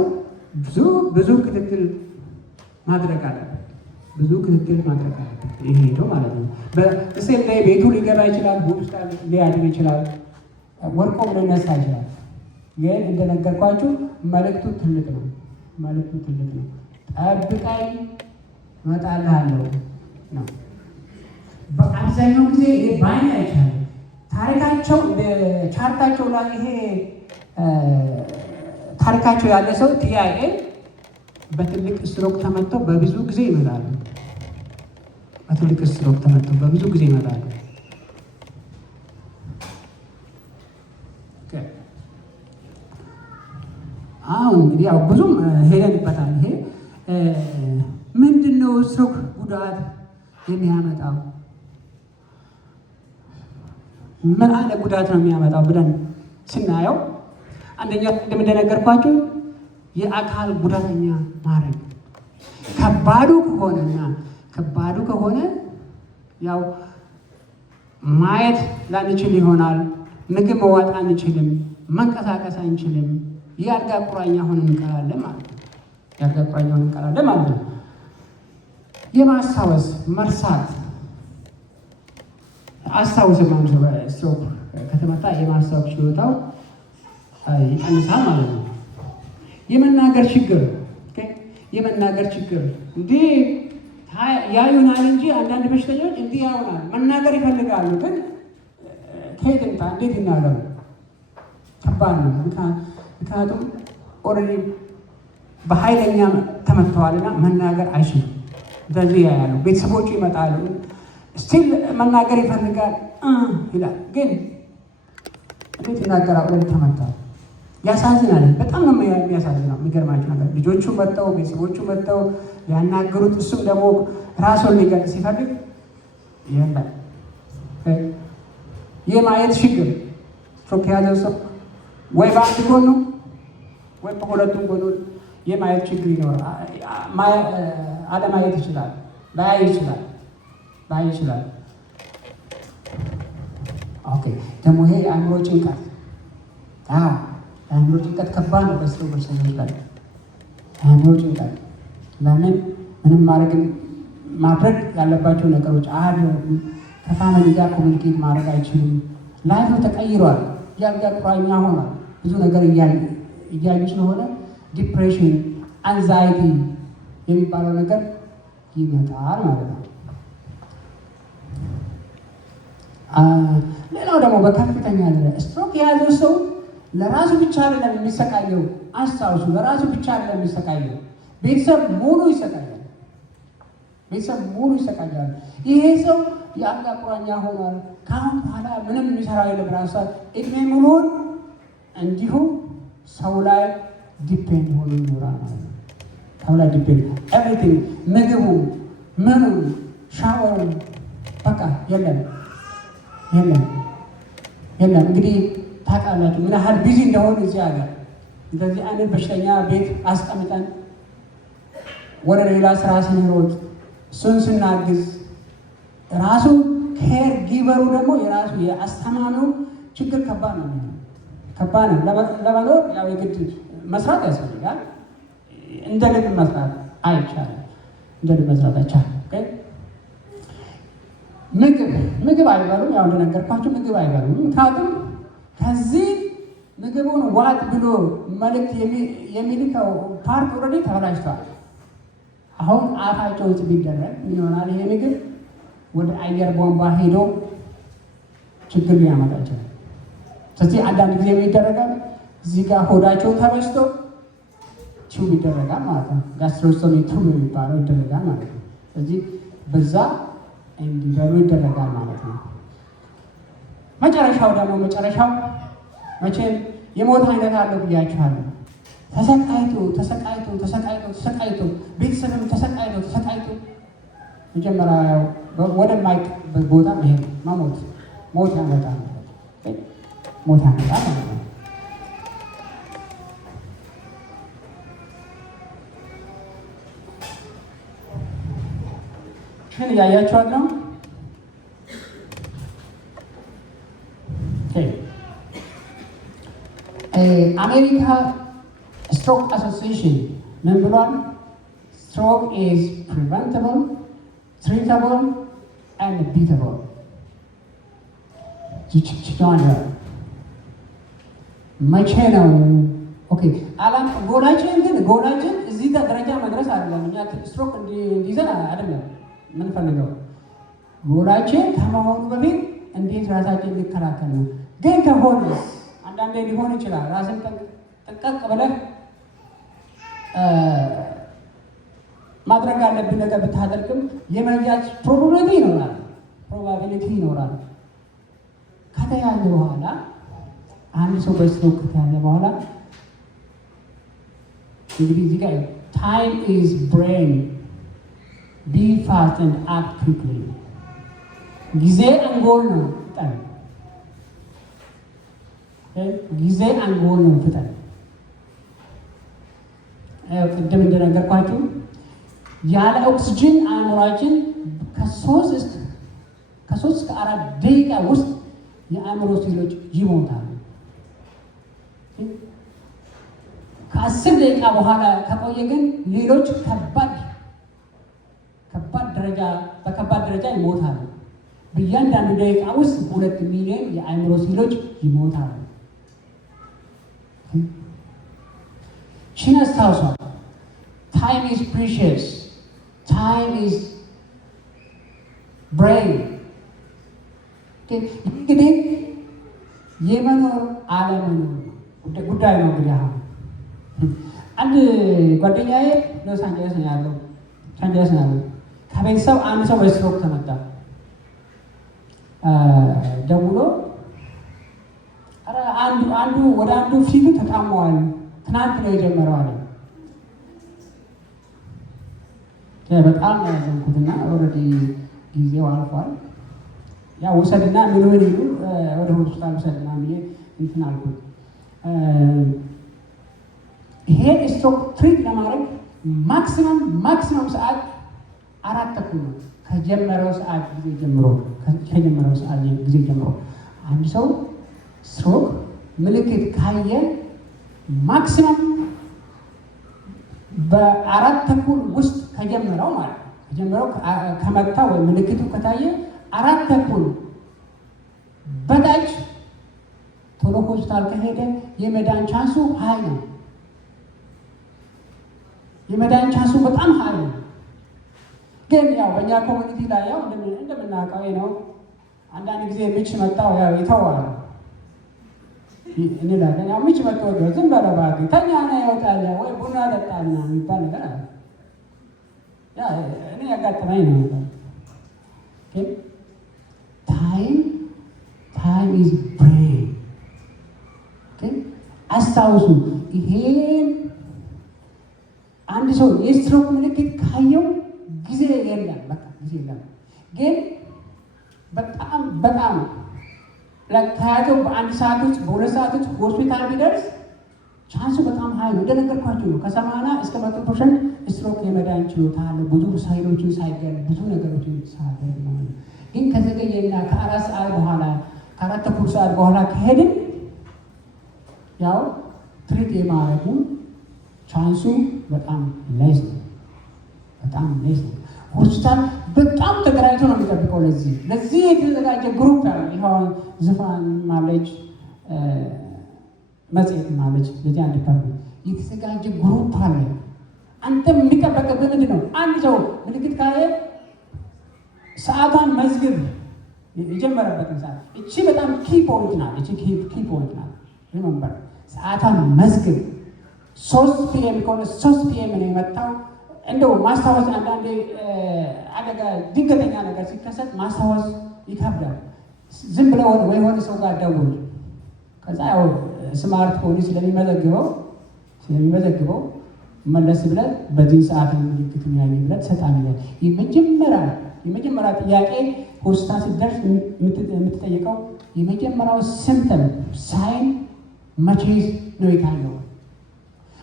ብዙ ክትትል ማድረግ አለበት። ይሄ ሄዶ ማለት ነው። በእስል ላይ ቤቱ ሊገባ ይችላል፣ ውስጥ ሊያድር ይችላል፣ ወርቆ ሊነሳ ይችላል። ግን እንደነገርኳችሁ መልእክቱ ትልቅ ነው። ጠብቀኝ እመጣልሃለሁ ነው። በአብዛኛው ጊዜ በአይን አይቻልም። ታሪካቸው ቻርታቸው ላይ ይሄ ታሪካቸው ያለ ሰው ጥያቄ በትልቅ ስትሮክ ተመተው በብዙ ጊዜ ይመጣሉ። አሁን እንግዲህ ያው ብዙም ሄደንበታል። ይሄ ምንድነው ስትሮክ ጉዳት የሚያመጣው? ምን አይነት ጉዳት ነው የሚያመጣው ብለን ስናየው አንደኛ ቅድም እንደነገርኳችሁ የአካል ጉዳተኛ ማድረግ ከባዱ ከሆነ ያው ማየት ላንችል ይሆናል፣ ምግብ መዋጥ አንችልም፣ መንቀሳቀስ አንችልም። የአልጋ ቁራኛ ሆነን እንቀራለን ማለት ነው። የአልጋ ቁራኛ ሆነን እንቀራለን ማለት ነው። የማስታወስ መርሳት አስታውስ ማለት ነው። ስትሮክ ከተመታ የማስታወስ ችሎታው ይቀንሳል ማለት ነው። የመናገር ችግር እንዲህ ያዩናል እንጂ አንዳንድ በሽተኞች እንዲህ ያዩናል፣ መናገር ይፈልጋሉ፣ ግን ከየት እንጣ እንዴት ይናገሩ? ከባድ ነው። ምክንያቱም ኦልሬዲ በኃይለኛ ተመትተዋልና መናገር አይችሉም። እንደዚህ ያያሉ። ቤተሰቦቹ ይመጣሉ፣ ስቲል መናገር ይፈልጋል ይላል፣ ግን እንዴት ይናገራል? ኦልሬዲ ተመትተዋል። ያሳዝናል። በጣም ነው የሚያሳዝነው። የሚገርማቸው ነገር ልጆቹ መጥተው ቤተሰቦቹ መጥተው ሊያናግሩት፣ እሱም ደግሞ ራሱን ሊገልጽ ሲፈልግ የለም። የማየት ችግር ስትሮክ የያዘው ሰው ወይ በአንድ ጎኑ ወይ በሁለቱም ጎኑ የማየት ችግር ይኖራል። አለማየት ይችላል፣ ላያይ ይችላል። ኦኬ። ደግሞ ይሄ የአእምሮ ጭንቀት የአእምሮ ጭንቀት ከባድ ነው። በስትሮክ በሽተኞች ላይ የአእምሮ ጭንቀት ለምን ምንም ማድረግ ያለባቸው ነገሮች አያደርጉም። ከፋሚሊ ጋር ኮሚኒኬት ማድረግ አይችሉም። ላይፍ ተቀይሯል። የአልጋ ቁራኛ ሆኗል። ብዙ ነገር እያዩ ስለሆነ ዲፕሬሽን፣ አንዛይቲ የሚባለው ነገር ይመጣል ማለት ነው። ሌላው ደግሞ በከፍተኛ ስትሮክ የያዘው ሰው ለራሱ ብቻ አይደለም የሚሰቃየው። አስታውሱ፣ ለራሱ ብቻ አይደለም የሚሰቃየው፣ ቤተሰብ ሙሉ ይሰቃያል። ይሄ ሰው የአልጋ ቁራኛ ሆኗል። ከአሁን በኋላ ምንም የሚሰራ የለም። ራሱ እድሜ ሙሉውን እንዲሁ ሰው ላይ ዲፔንድ ሆኖ ይኖራል ማለት ነው። ሰው ላይ ዲፔንድ ኤቭሪቲንግ፣ ምግቡ፣ ምኑ፣ ሻወሩ በቃ የለም። እንግዲህ ታውቃላችሁ ምን ያህል ቢዚ እንደሆነ እዚህ ሀገር። እንደዚህ አይነት በሽተኛ ቤት አስቀምጠን ወደ ሌላ ስራ ስንሮጥ እሱን ስናግዝ ራሱ ኬር ጊቨሩ ደግሞ የራሱ የአስተማሚው ችግር ከባድ ነው። ለመኖር ያው የግድ መስራት ያስፈልጋል። እንደ ልብ መስራት አይቻልም። ምግብ አይበሉም። ያው እንደነገርኳቸው ምግብ አይበሉም። ምክንያቱም ከዚህ ምግቡን ዋጥ ብሎ መልዕክት የሚልከው ፓርት ኦልሬዲ ተበላሽቷል። አሁን አፋቸው ውስጥ ቢደረግ ምን ይሆናል? ይሄ ምግብ ወደ አየር ቧንቧ ሄዶ ችግር ሊያመጣ ይችላል። ስለዚህ አንዳንድ ጊዜ ይደረጋል፣ እዚህ ጋር ሆዳቸው ተበስቶ ቲዩብ ይደረጋል ማለት ነው። ጋስትሮስቶሚ ቲዩብ የሚባለው ይደረጋል ማለት ነው። ስለዚህ በዛ እንዲበሉ ይደረጋል ማለት ነው። መጨረሻው መቼም የሞት አይነት አለው ብያችኋለሁ። ተሰቃይቶ ቤተሰብም ተሰቃይቶ መጀመሪያ ወደማይበት ቦታ መሄድ ሞት ያመጣል ማለት ነው። ሽን እያያችኋት ነው። አሜሪካ ስትሮክ አሶሲዬሽን ምን ብሏል? ስትሮክ ኢዝ ፕሪቨንተብል ትሪተብል ኤንድ ቢተብል። መቼ ነው ጎላችን እዚህ ደረጃ መድረስ አይደለም። እኛ ስትሮክ እንዲይዘን አይደለም ምንፈልገው። ጎላችን ከመሆኑ በፊት እንዴት ራሳችን ሊከላከል ነው። ግን ከሆነስ አንዳንዴ ሊሆን ይችላል። ራስን ጠንቀቅ ብለህ ማድረግ ያለብን ነገር ብታደርግም የመያዝ ፕሮባቢሊቲ ይኖራል። ከተያዘ በኋላ አንድ ሰው በስትሮክ ከተያዘ በኋላ እንግዲህ እዚህ ጋር ታይም ኢዝ ብሬን ቢ ፋስት ኤንድ አክት ኩዊክሊ። ጊዜ አንጎል ነው፣ ፍጠን። ጊዜ አንጎል ነው፣ ፍጠን። ቅድም እንደነገርኳችሁ ያለ ኦክስጅን አእምሯችን ከ3 እስከ 4 ደቂቃ ውስጥ የአእምሮ ሴሎች ይሞታሉ። ከ10 ደቂቃ በኋላ ከቆየ ግን ሌሎች በከባድ ደረጃ ይሞታሉ። በእያንዳንዱ ደቂቃ ውስጥ 2 ሚሊዮን የአእምሮ ሴሎች ይሞታሉ። ቺን አስታውሷል። ታይም ኢዝ ፕሪሺየስ፣ ታይም ኢዝ ብሬን። እንግዲህ የመኖር አለመኖር ጉዳይ ነው። እንግዲህ አሁን አንድ ጓደኛዬ ሎስ አንጀለስ ነው ያለው። ከቤተሰብ አንድ ሰው በስትሮክ ተመታ። ደውሎ አንዱ ወደ አንዱ ፊቱ ተጣሟል፣ ትናንት ነው የጀመረው አለ። በጣም ያዘንኩትና ኦልሬዲ ጊዜው አልፏል። ያ ውሰድና ምን ይሉ ወደ ሆስፒታል ውሰድና ብዬ እንትን አልኩት። ይሄ ስትሮክ ትሪት ለማድረግ ማክሲመም ሰዓት 4 ተኩል ነው። ከጀመረው ሰዓት ጊዜ ጀምሮ አንድ ሰው ስትሮክ ምልክት ካየ ማክሲመም በ4 ተኩል ውስጥ ከጀመረው ማለት ነው። ከጀመረው ከመታ ወይ ምልክቱ ከታየ 4 ተኩል በታች ቶሎ ሆስፒታል ከሄደ የመዳን ቻንሱ ሀይ ነው። የመዳን ቻንሱ በጣም ሀይ ነው። ግን ያው በእኛ ኮሚኒቲ ላይ ያው እንደምናውቀው ነው። አንዳንድ ጊዜ ምች መጣው ያው ይተዋል እንላለን። ያው ምች መጣው ዝም በለው እባክህ ተኛ ነው ያወጣል ወይ ቡና ጠጣና የሚባል ነገር አለ። ያ እኔ ያጋጠመኝ ነው። ግን ታይም ኢዝ ብሬን። አስታውሱ፣ ይሄን አንድ ሰው የስትሮክ ምልክት ካየው ጊዜ የለም፣ በቃ ጊዜ የለም። ግን በጣም ከያዘው በ1 ሰዓት ውስጥ በ2 ሰዓት ውስጥ ሆስፒታል ቢደርስ ቻንሱ በጣም ሀይ ነው። እንደነገርኳችሁ ነው። ከ80 እስከ 100% ስትሮክ የመዳን ችሎታ አለ። ብዙ ሳይሎችን ሳይገል ብዙ ነገሮችን ሳይገል ማለት ነው። ግን ከዘገየና ከ4 ሰዓት በኋላ ከ4 ተኩል ሰዓት በኋላ ከሄድን ያው ትሪት የማድረጉ ቻንሱ በጣም ሌስ ነው። ሆስፒታል በጣም ተደራጅቶ ነው የሚጠብቀው። ለዚህ የተዘጋጀ ግሩፕ አለ። ይኸው ዝፋን ማለች፣ መጽሔት ማለች፣ ለዚህ አንድ ዲፓርትመንት የተዘጋጀ ግሩፕ አለ። አንተም የሚጠበቅብህ ምንድን ነው? አንድ ሰው ምልክት ካየ ሰዓቷን መዝግብ፣ የጀመረበትን ሰዓት። እቺ በጣም ኪ ፖይንት ናት። ሪመምበር፣ ሰዓቷን መዝግብ። 3 ፒኤም ከሆነ 3 ፒኤም ነው የመጣው። እንደው ማስታወስ አንዳንዴ አደጋ ድንገተኛ ነገር ሲከሰት ማስታወስ ይከብዳል። ዝም ብለው ወይ ሆነ ሰው ጋር ደውል። ከዛ ያው ስማርት ፎን ስለሚመዘግበው መለስ ብለን በዚህ ሰዓት ምልክት ያለ ብለን ትሰጣለህ። የመጀመሪያ ጥያቄ ሆስፒታል ሲደርስ የምትጠይቀው የመጀመሪያው ሲምፕተም ሳይን መቼ ነው የታየው?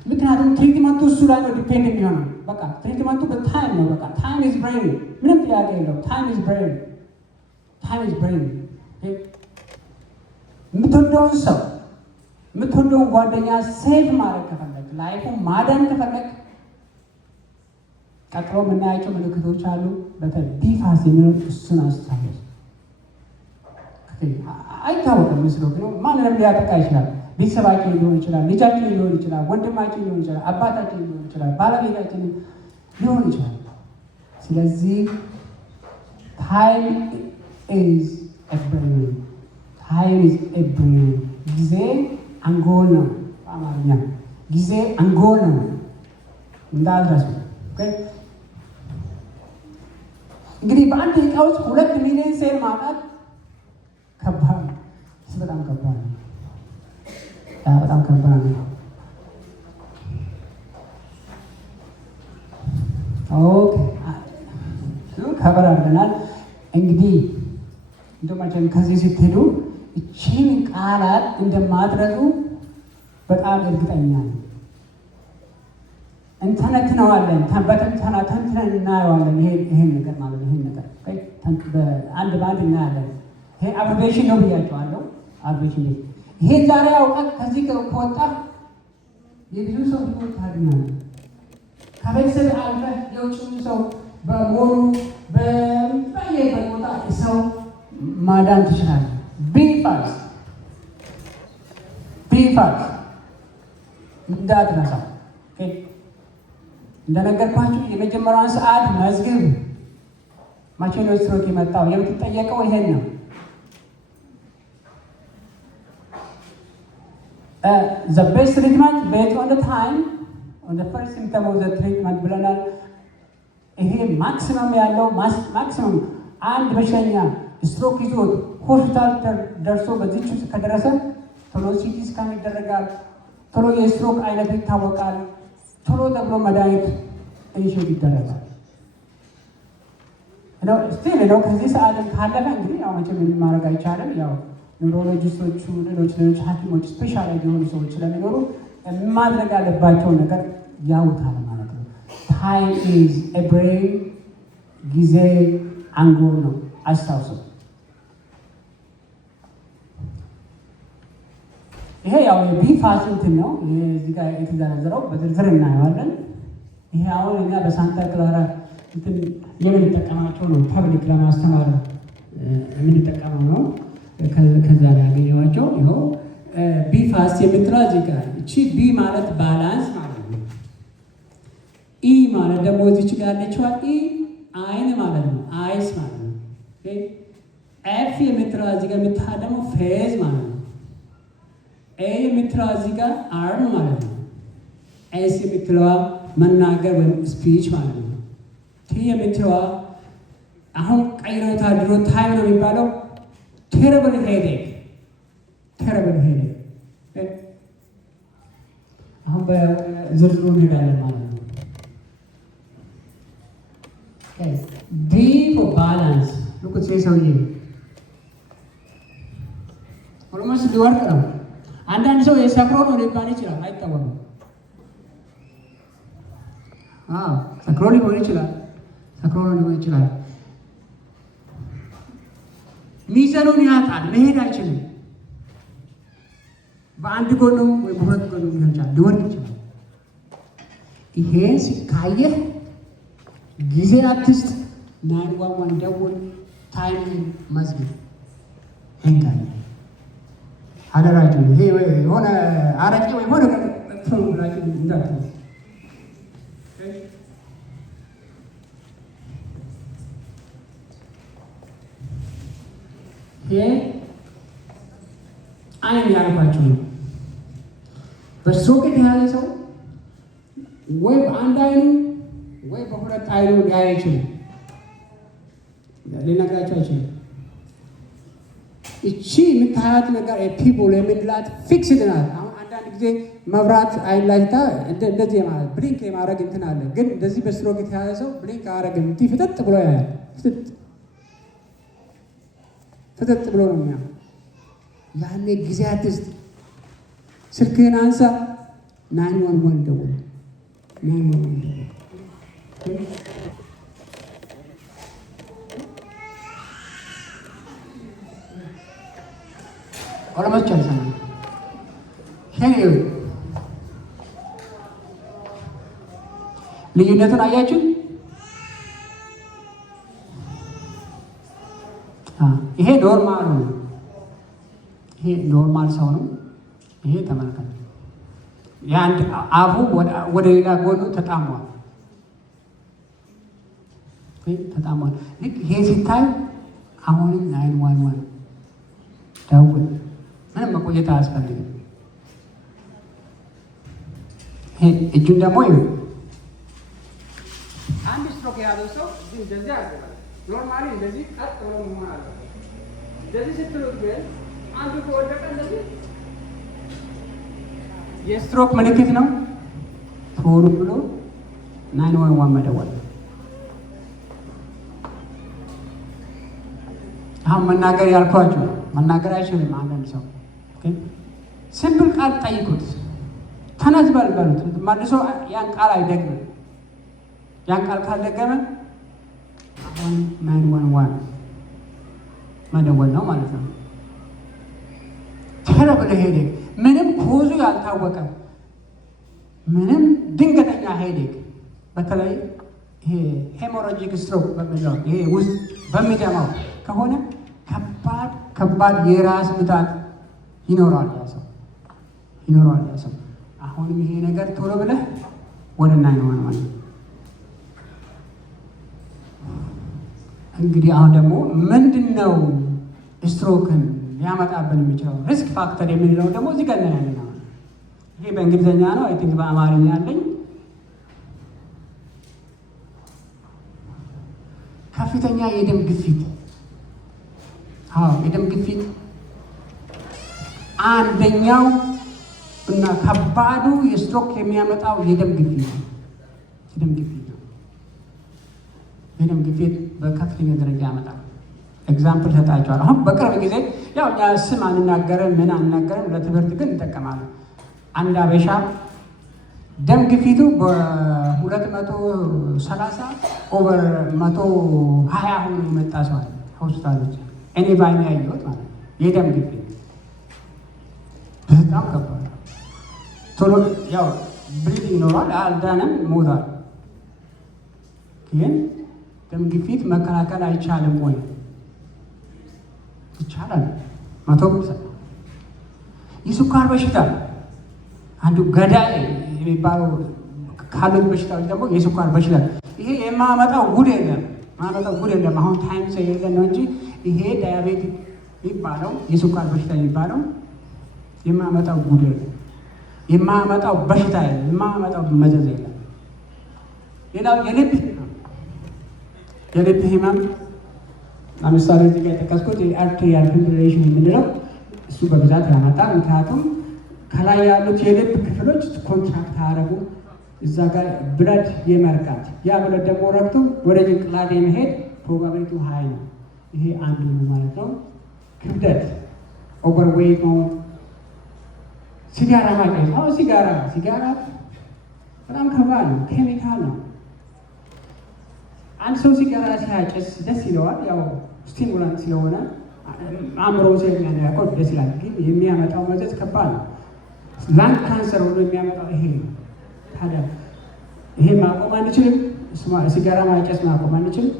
ምክንያቱም ትሪትመንቱ እሱ ላይ ነው ዲፔንድ የሚሆነው። በቃ ትሪትመንቱ በታይም ነው። በቃ ታይም ኢዝ ብሬን፣ ምንም ጥያቄ የለው። ታይም ኢዝ ብሬን። የምትወደውን ሰው የምትወደውን ጓደኛ ሴቭ ማድረግ ከፈለግ፣ ላይፉን ማዳን ከፈለግ ቀጥሎ የምናያቸው ምልክቶች አሉ። በተለይ ቢፋስ የሚሆን እሱን አስታውስ። አይታወቅም ምስሎ ግን ማንንም ሊያጠቃ ይችላል። ቤተሰባችን ሊሆን ይችላል፣ ልጃችን ሊሆን ይችላል፣ ወንድማችን ሊሆን ይችላል፣ አባታችን ሊሆን ይችላል፣ ባለቤታችን ሊሆን ይችላል። ስለዚህ ታይም ኢዝ ኤ ብሬን። ጊዜ አንጎል ነው። በአማርኛ ጊዜ አንጎል ነው እንዳልረሱ። እንግዲህ በአንድ ደቂቃ ውስጥ 2 ሚሊዮን ሴል ማጣት ከባድ ነው። በጣም ከባድ ነው። በጣም ከባድ ነው። ኦኬ ከበር አድርገናል። እንግዲህ እንደማጨን ከዚህ ስትሄዱ እቺን ቃላት እንደማድረጉ በጣም እርግጠኛ ነው። እንተነትነዋለን፣ ተንትነን እናየዋለን። ይሄን ነገር ማለት ነው። ይሄን ነገር አንድ ባንድ እናያለን። ይሄ አብሪቬሽን ነው ብያቸዋለሁ። አብሪቬሽን ይሄ ዛሬ አውቀት ከዚህ ከወጣ የብዙ ሰው ህይወት ታድናለህ። ከቤተሰብ አልፈህ የውጭውን ሰው በሞሉ በየበት ቦታ ሰው ማዳን ትችላለህ። ቢፋስ እንዳትረሳው። እንደነገርኳችሁ የመጀመሪያውን ሰዓት መዝግብ። መቼ ነው ስትሮክ የመጣው? የምትጠየቀው ይሄን ነው። the best treatment based on the time on the first symptom of the treatment ብለናል። ይሄ ማክሲመም ያለው ማክሲመም አንድ በሽተኛ ስትሮክ ይዞት ሆስፒታል ደርሶ በዚች ውስጥ ከደረሰ ቶሎ ሲቲ ስካን ይደረጋል። ቶሎ የስትሮክ አይነት ይታወቃል። ቶሎ ተብሎ መድኃኒት ኢኒሼት ይደረጋል። ስቲል ነው። ከዚህ ሰዓትም ካለፈ እንግዲህ ያው መቼም ምንም ማድረግ አይቻልም። ያው ኒውሮሎጂስቶቹ፣ ሌሎች ሐኪሞች ስፔሻላይዝ የሆኑ ሰዎች ስለሚኖሩ ማድረግ ያለባቸውን ነገር ያውታል ማለት ነው። ታይም ኢዝ ኤ ብሬን፣ ጊዜ አንጎል ነው። አስታውሱ። ይሄ ያው የቢፋስ እንትን ነው። እዚህ ጋር የተዘረዘረው በዝርዝር እናየዋለን። ይሄ አሁን እኛ በሳንታ ክላራ እንትን የምንጠቀማቸው ነው። ፐብሊክ ለማስተማር የምንጠቀመው ነው። ከዛ ላይ ያገኘኋቸው ይኸው ቢፋስ የምትለው እዚህ ጋር እቺ ቢ ማለት ባላንስ ማለት ነው። ኢ ማለት ደግሞ እዚች ጋር ያለችዋ ኢ አይን ማለት ነው። አይስ ማለት ነው። ኤፍ የምትለው እዚህ ጋር የምትለው ደግሞ ፌዝ ማለት ነው። ኤ የምትለው እዚህ ጋር አርም ማለት ነው። ኤስ የምትለዋ መናገር ወይም ስፒች ማለት ነው። ቲ የምትለዋ አሁን ቀይረውታ ድሮ ታይም ነው የሚባለው ቴረብል ሄዴክ አሁን በዝርዝሩ እንሄዳለን ማለት ነው። ቢ ፎር ባላንስ ሉክ ሰውዬ ኦልሞስት ሊወርቅ ነው። አንዳንድ ሰው የሰክሮ ነው ሊባል ይችላል፣ አይታወቅም። ሰክሮ ሊሆን ይችላል። ሚዛኑን ያጣል፣ መሄድ አይችልም። በአንድ ጎኑ ወይ በሁለት ጎኑ ሊሆን ይችላል፣ ሊወርድ ይችላል። ይሄን ካየህ ጊዜ አትስጥ፣ 911 ደውል፣ ታይም መዝግብ። እንካኝ አደራችሁ። ይሄ የሆነ አረቄ ወይ ሆነ ብላችሁ እንዳትሉ። ይሄ አይን ያልኳችሁ ነው። በስትሮክ የተያዘ ሰው ወይ በአንድ አይኑ ወይ በሁለት አይኑ ሊያይ አይችልም፣ ሊነግራቸው አይችልም። እቺ የምታያት ነገር ፒቦል የምንላት ፊክስድ ናት። አሁን አንዳንድ ጊዜ መብራት አይን ላይ እንደዚህ ማለት ብሊንክ የማድረግ እንትን አለ። ግን እንደዚህ በስትሮክ የተያዘ ሰው ብሊንክ አያደርግም። እንዲህ ፍጥጥ ብሎ ያያል። ፍጥጥ ብሎ ነው የሚያ ያኔ ጊዜ አትስጥ፣ ስልክህን አንሳ፣ 911 ደውል። 911 ደውል። ኦልሞስት ጨርሰናል። ልዩነቱን አያችሁ? ይሄ ኖርማል ነው። ይሄ ኖርማል ሰው ነው። ይሄ ተመልከቱ። የአንድ አፉ ወደ ሌላ ጎኑ ተጣሟል። ልክ ይሄ ሲታይ አሁንም 911 ደውል። ምንም መቆየት አያስፈልግም። እጁን ደግሞ ይሁን አንድ ስትሮክ የያዘው ሰው እንደዚህ ያደርጋል። ኖርማሊ እንደዚህ ቀጥ ብሎ መሆን አለበት። እንደዚህ ስትሉት ግን አንዱ ከወደቀ እንደዚህ የስትሮክ ምልክት ነው። ቶሎ ብሎ 911 መደወል። አሁን መናገር ያልኳችሁ መናገር አይችልም አንዳንድ ሰው። ሲምፕል ቃል ጠይቁት፣ ተነስ በሉት። መልሶ ያን ቃል አይደግምም። ያን ቃል ካልደገመ አሁን 911 መደወል ነው ማለት ነው። ተረብለ ሄዴክ ምንም ኮዙ ያልታወቀ ምንም ድንገተኛ ሄዴክ በተለይ ይሄ ሄሞራጂክ ስትሮክ በሚለው ይሄ ውስጥ በሚደማው ከሆነ ከባድ የራስ ምታት ይኖራል ያ ሰው። አሁንም ይሄ ነገር ቶሎ ብለህ ወደ እናይ ነው ማለት እንግዲህ አሁን ደግሞ ምንድነው ስትሮክን ሊያመጣብን የሚችለው ሪስክ ፋክተር የምንለው ደግሞ እዚህ ጋር እናያለን። ይሄ በእንግሊዝኛ ነው፣ አይ ቲንክ በአማርኛ ያለኝ ከፍተኛ የደም ግፊት። የደም ግፊት አንደኛው እና ከባዱ የስትሮክ የሚያመጣው የደም ግፊት ነው። የደም ግፊት በከፍተኛ ደረጃ ያመጣል። ኤግዛምፕል ሰጣቸዋል። አሁን በቅርብ ጊዜ ያው እኛ ስም አንናገርም ምን አንናገርም፣ ለትምህርት ግን እንጠቀማለን። አንድ አበሻ ደም ግፊቱ በ230 ኦቨር 120 ሆኖ የመጣ ሰው አለ ሆስፒታሎች። እኔ ባይኔ ያየሁት ማለት ነው። የደም ግፊት በጣም ከባድ ነው። ቶሎ ያው ብሪድ ይኖራል፣ አልዳንም፣ ሞቷል። ግን ደም ግፊት መከላከል አይቻልም ወይ? ይቻላል። 100%። የስኳር በሽታ አንዱ ገዳይ የሚባለው ካሉት በሽታዎች ደግሞ የስኳር በሽታ። ይሄ የማመጣው ጉድ የለም አሁን ታይም የለን ነው እንጂ ይሄ ዳያቤቲክ የሚባለው የስኳር በሽታ የሚባለው የማመጣው ጉድ የለም፣ የማመጣው በሽታ የለም፣ የማመጣው መዘዝ የለም። ሌላው የልብ ህመም ለምሳሌ እዚህ ጋር የጠቀስኩት የአርቴሪያል ፊብሪሌሽን የምንለው እሱ በብዛት ያመጣል። ምክንያቱም ከላይ ያሉት የልብ ክፍሎች ኮንትራክት አያደርጉ፣ እዛ ጋር ብለድ የመርጋት ያ ብለድ ደግሞ ረግቶ ወደ ጭንቅላት የመሄድ ፕሮባቢሊቲው ሀይ ነው። ይሄ አንዱ ነው ማለት ነው። ክብደት ኦቨርዌይት ነው። ሲጋራ ማጨስ፣ ሲጋራ በጣም ከባድ ነው፣ ኬሚካል ነው። አንድ ሰው ሲጋራ ሲያጨስ ደስ ይለዋል፣ ያው ስቲሙላንት ስለሆነ አእምሮ ስለሚያነቃው ደስ ይላል። ግን የሚያመጣው መዘዝ ከባድ ነው። ላንግ ካንሰር ሆኖ የሚያመጣው ይሄ ነው። ታዲያ ይሄ ማቆም አንችልም? ሲጋራ ማጨስ ማቆም አንችልም?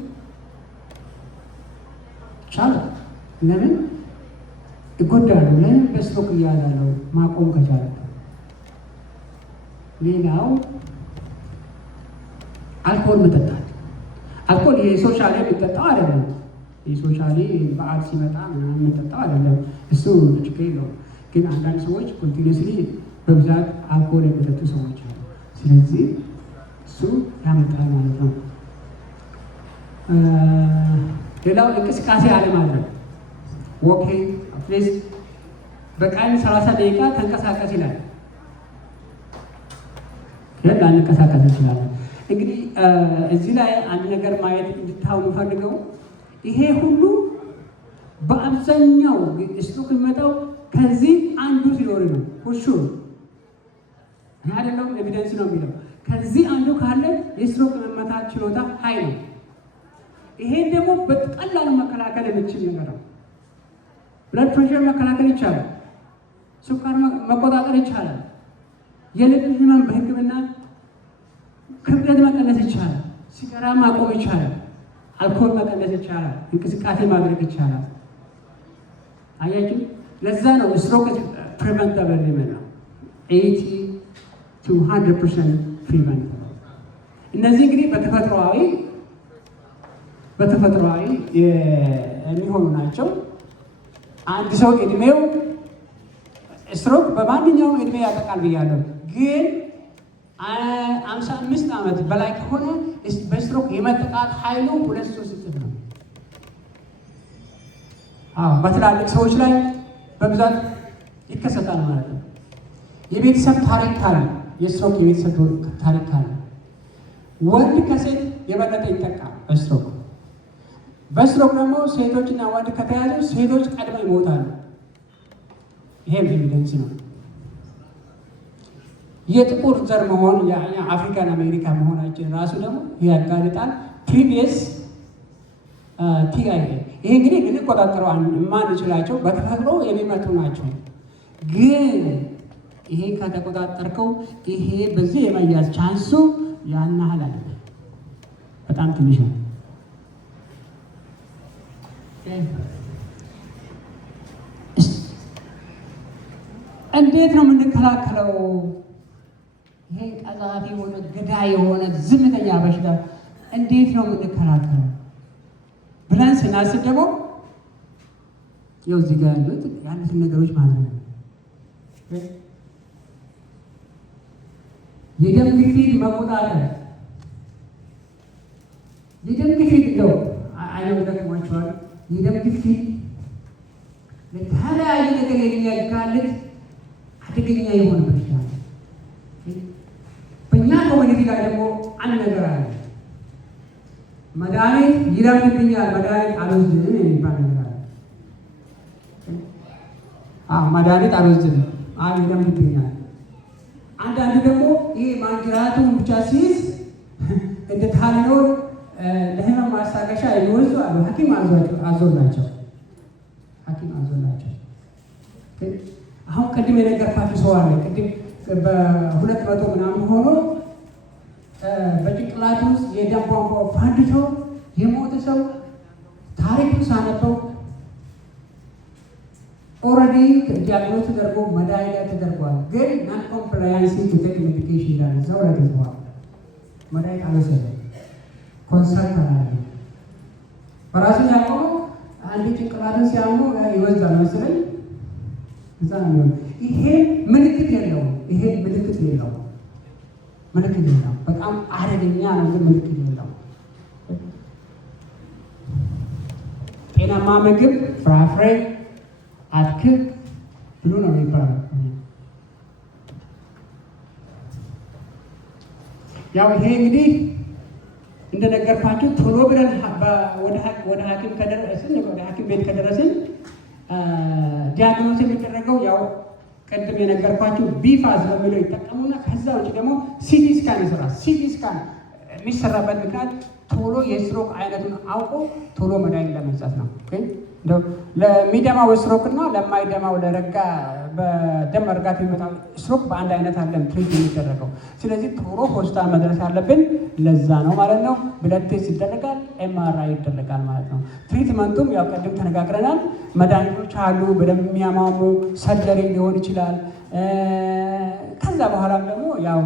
ቻለ። ለምን ይጎዳሉ? ለምን በስትሮክ እያዛለው ማቆም ከቻለ። ሌላው አልኮል መጠጣት። አልኮል ይሄ ሶሻሊ የሚጠጣው አይደለም። የሶሻሊ በዓል ሲመጣ ምናምን የምጠጣው አይደለም። እሱ ችግር የለውም። ግን አንዳንድ ሰዎች ኮንቲኒስሊ በብዛት አልኮል የሚጠጡ ሰዎች አሉ። ስለዚህ እሱ ያመጣል ማለት ነው። ሌላው እንቅስቃሴ አለማድረግ፣ ዎኪንግ አትሊስት በቀን 30 ደቂቃ ተንቀሳቀስ ይላል። ግን ላንቀሳቀስ እንችላለን። እንግዲህ እዚህ ላይ አንድ ነገር ማየት እንድታው የምፈልገው ይሄ ሁሉ በአብዛኛው ስትሮክ የሚመጣው ከዚህ አንዱ ሲኖር ነው። ሁሹ አይደለም፣ ኤቪደንስ ነው የሚለው። ከዚህ አንዱ ካለ የስትሮክ መመታት ችሎታ ሀይ ነው። ይሄን ደግሞ በቀላሉ መከላከል የሚችል ነገር ነው። ብለድ ፕሬሸር መከላከል ይቻላል። ስኳር መቆጣጠር ይቻላል። የልብ ህመም በህክምና ክብደት መቀነስ ይቻላል። ሲጋራ ማቆም ይቻላል። አልኮል መቀነስ ይቻላል። እንቅስቃሴ ማድረግ ይቻላል። አያችሁ፣ ለዛ ነው ስትሮክ ፕሪቨንተብል ነው። 80 to 100% ፕሪቨንተብል። እነዚህ እንግዲህ በተፈጥሯዊ የሚሆኑ ናቸው። አንድ ሰው እድሜው ስትሮክ በማንኛውም እድሜ ያጠቃል ብያለሁ። ግን 55 ዓመት በላይ ከሆነ በስትሮክ የመጠቃት ኃይሉ 2-3 እጥፍ ነው። በትላልቅ ሰዎች ላይ በብዛት ይከሰታል ማለት ነው። የቤተሰብ ታሪክ ካለ የስትሮክ የቤተሰብ ታሪክ ካለ ወንድ ከሴት የበለጠ ይጠቃል በስትሮክ። በስትሮክ ደግሞ ሴቶችና ወንድ ከተያዙ ሴቶች ቀድመው ይሞታሉ። ይሄም ኤቪደንስ ነው። የጥቁር ዘር መሆን የአፍሪካን አሜሪካ መሆናችን ራሱ ደግሞ ያጋልጣል። ፕሪቪየስ ቲአይኤ ይሄ እንግዲህ ልንቆጣጠረው የማንችላቸው በተፈጥሮ የሚመጡ ናቸው። ግን ይሄ ከተቆጣጠርከው ይሄ በዚህ የመያዝ ቻንሱ ያን ያህል አለ፣ በጣም ትንሽ ነው። እንዴት ነው የምንከላከለው? ይሄ ቀዛፊ የሆነ ገዳይ የሆነ ዝምተኛ በሽታ እንዴት ነው የምንከላከለው ብለን ስናስብ ደግሞ ያው እዚህ ጋር ያሉትን ነገሮች ማለት ነው። የደም ግፊት መቆጣጠር። የደም ግፊት እንደው አይነው ደክሟቸዋል። የደም ግፊት ለተለያየ ነገር የሚያጋልጥ አደገኛ የሆነ በሽታ ነው። በእኛ ኮሚኒቲ ላይ ደግሞ አንድ ነገር አለ። መድኃኒት ይለምድብኛል፣ መድኃኒት አልወስድም የሚባል ነገር አለ። መድኃኒት አልወስድም ይለምድብኛል። አንዳንዱ ደግሞ ይሄ ማንጅራቱን ብቻ ሲይዝ እንደ ታሊኖር ለህመም ማስታገሻ የሚወስዱ አሉ። ሐኪም አዞላቸው። አሁን ቅድም የነገርኳችሁ ሰው አለ። ቅድም በ200 ምናምን ሆኖ በጭንቅላቱ ውስጥ የደም ቧንቧ ፋንድቶ የሞተ ሰው ታሪኩን ሳነበው ኦልሬዲ ዲያግኖስ ተደርጎ መድኃኒት ተደርጓል። ግን ናን ኮምፕላያንስ ቱ ቴክ ሜዲኬሽን ይላል። እዛው ላይ ተጽፏል። መድኃኒት አልወሰደም። ኮንሰርት አላለ። በራሱን ያቆመው አንድ ጭንቅላቱን ሲያሙ ይወስዳል መሰለኝ እዛ ነው። ይሄ ምልክት የለውም። በጣም አደገኛ ነው። ግን ምልክት የለውም። ጤናማ ምግብ ፍራፍሬ፣ አትክልት ብሉ ነው የሚባለው። ያው ይሄ እንግዲህ እንደነገርኳችሁ ቶሎ ብለን ወደ ሐኪም ቤት ከደረስን ዲያግኖስ የሚደረገው ያው ቅድም የነገርኳችሁ ቢፋዝ በሚለው ይጠቀሙና ከዛ ውጭ ደግሞ ሲቲ ስካን ይሰራል። ሲቲ ስካን የሚሰራበት ምክንያት ቶሎ የስትሮክ አይነቱን አውቆ ቶሎ መድኃኒት ለመስጠት ነው። ለሚደማው ስትሮክ እና ለማይደማው ለረጋ በደም መርጋት የሚመጣው ስትሮክ በአንድ አይነት አለም ትሪት የሚደረገው። ስለዚህ ቶሎ ሆስፒታል መድረስ ያለብን ለዛ ነው ማለት ነው። ብለድ ቴስት ይደረጋል፣ ኤምአርአይ ይደረጋል ማለት ነው። ትሪትመንቱም ያው ቅድም ተነጋግረናል። መድኃኒቶች አሉ፣ በደንብ የሚያማሙ ሰርጀሪ ሊሆን ይችላል። ከዛ በኋላም ደግሞ ያው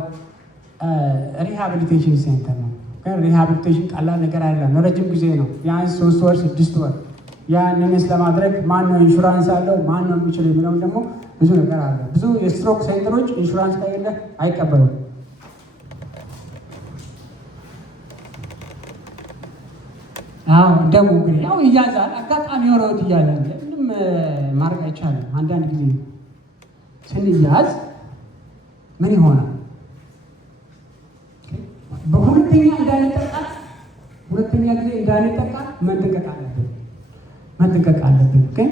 ሪሃቢሊቴሽን ሴንተር ነው። ሪሃቢሊቴሽን ቀላል ነገር አይደለም፣ ረጅም ጊዜ ነው። ቢያንስ 3 ወር 6 ወር። ያንንስ ለማድረግ ማን ነው ኢንሹራንስ አለው ማን ነው የሚችል የሚለውን ደግሞ ብዙ ነገር አለ። ብዙ የስትሮክ ሴንተሮች ኢንሹራንስ ከሌለ አይቀበሉም። ደግሞ ግን ያው ይያዛል። አጋጣሚ የሆነውት እያለ ምንም ማድረግ አይቻልም። አንዳንድ ጊዜ ስንያዝ ምን ይሆናል? በሁለተኛ ጊዜ እንዳንጠቃ መጠንቀቅ አለብን። ግን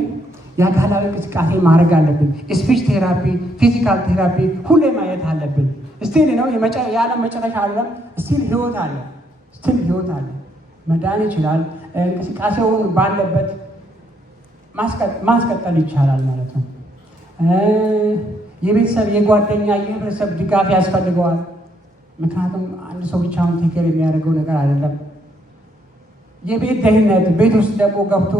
የአካላዊ እንቅስቃሴ ማድረግ አለብን። ስፒች ቴራፒ፣ ፊዚካል ቴራፒ ሁሌ ማየት አለብን። ስቲል ነው የዓለም መጨረሻ አለም። ስቲል ህይወት አለ። መዳን ይችላል። እንቅስቃሴውን ባለበት ማስቀጠል ይቻላል ማለት ነው። የቤተሰብ የጓደኛ የህብረተሰብ ድጋፍ ያስፈልገዋል። ምክንያቱም አንድ ሰው ብቻውን ቴክር የሚያደርገው ነገር አይደለም። የቤት ደህንነት፣ ቤት ውስጥ ደግሞ ገብቶ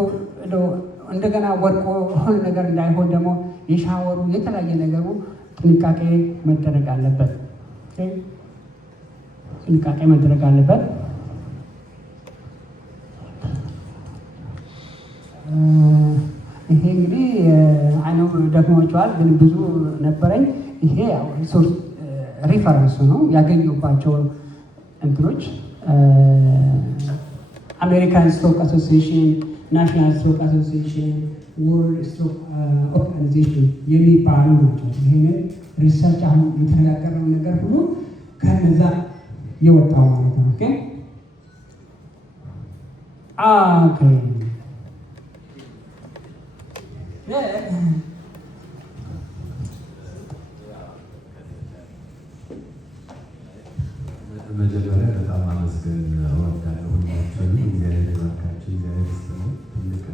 እንደገና ወድቆ ሆነ ነገር እንዳይሆን ደግሞ የሻወሩ የተለያየ ነገሩ ጥንቃቄ መደረግ አለበት። ይሄ እንግዲህ አይነው ደክሟቸዋል፣ ግን ብዙ ነበረኝ። ይሄ ያው ሶርስ ሪፈረንስ ነው ያገኙባቸው እንትኖች አሜሪካን ስትሮክ አሶሲዬሽን፣ ናሽናል ስትሮክ አሶሲዬሽን፣ ወርልድ ስትሮክ ኦርጋናይዜሽን የሚባሉ ናቸው። ይህንን ሪሰርች አሁን የተነጋገረው ነገር ሁሉ ከነዛ የወጣው ማለት ነው። መጀመሪያ በጣም አመስገን እወዳለሁ። ሁላችሁንም እግዚአብሔር ይባርካችሁ። እግዚአብሔር ይስጥልኝ። ትልቅ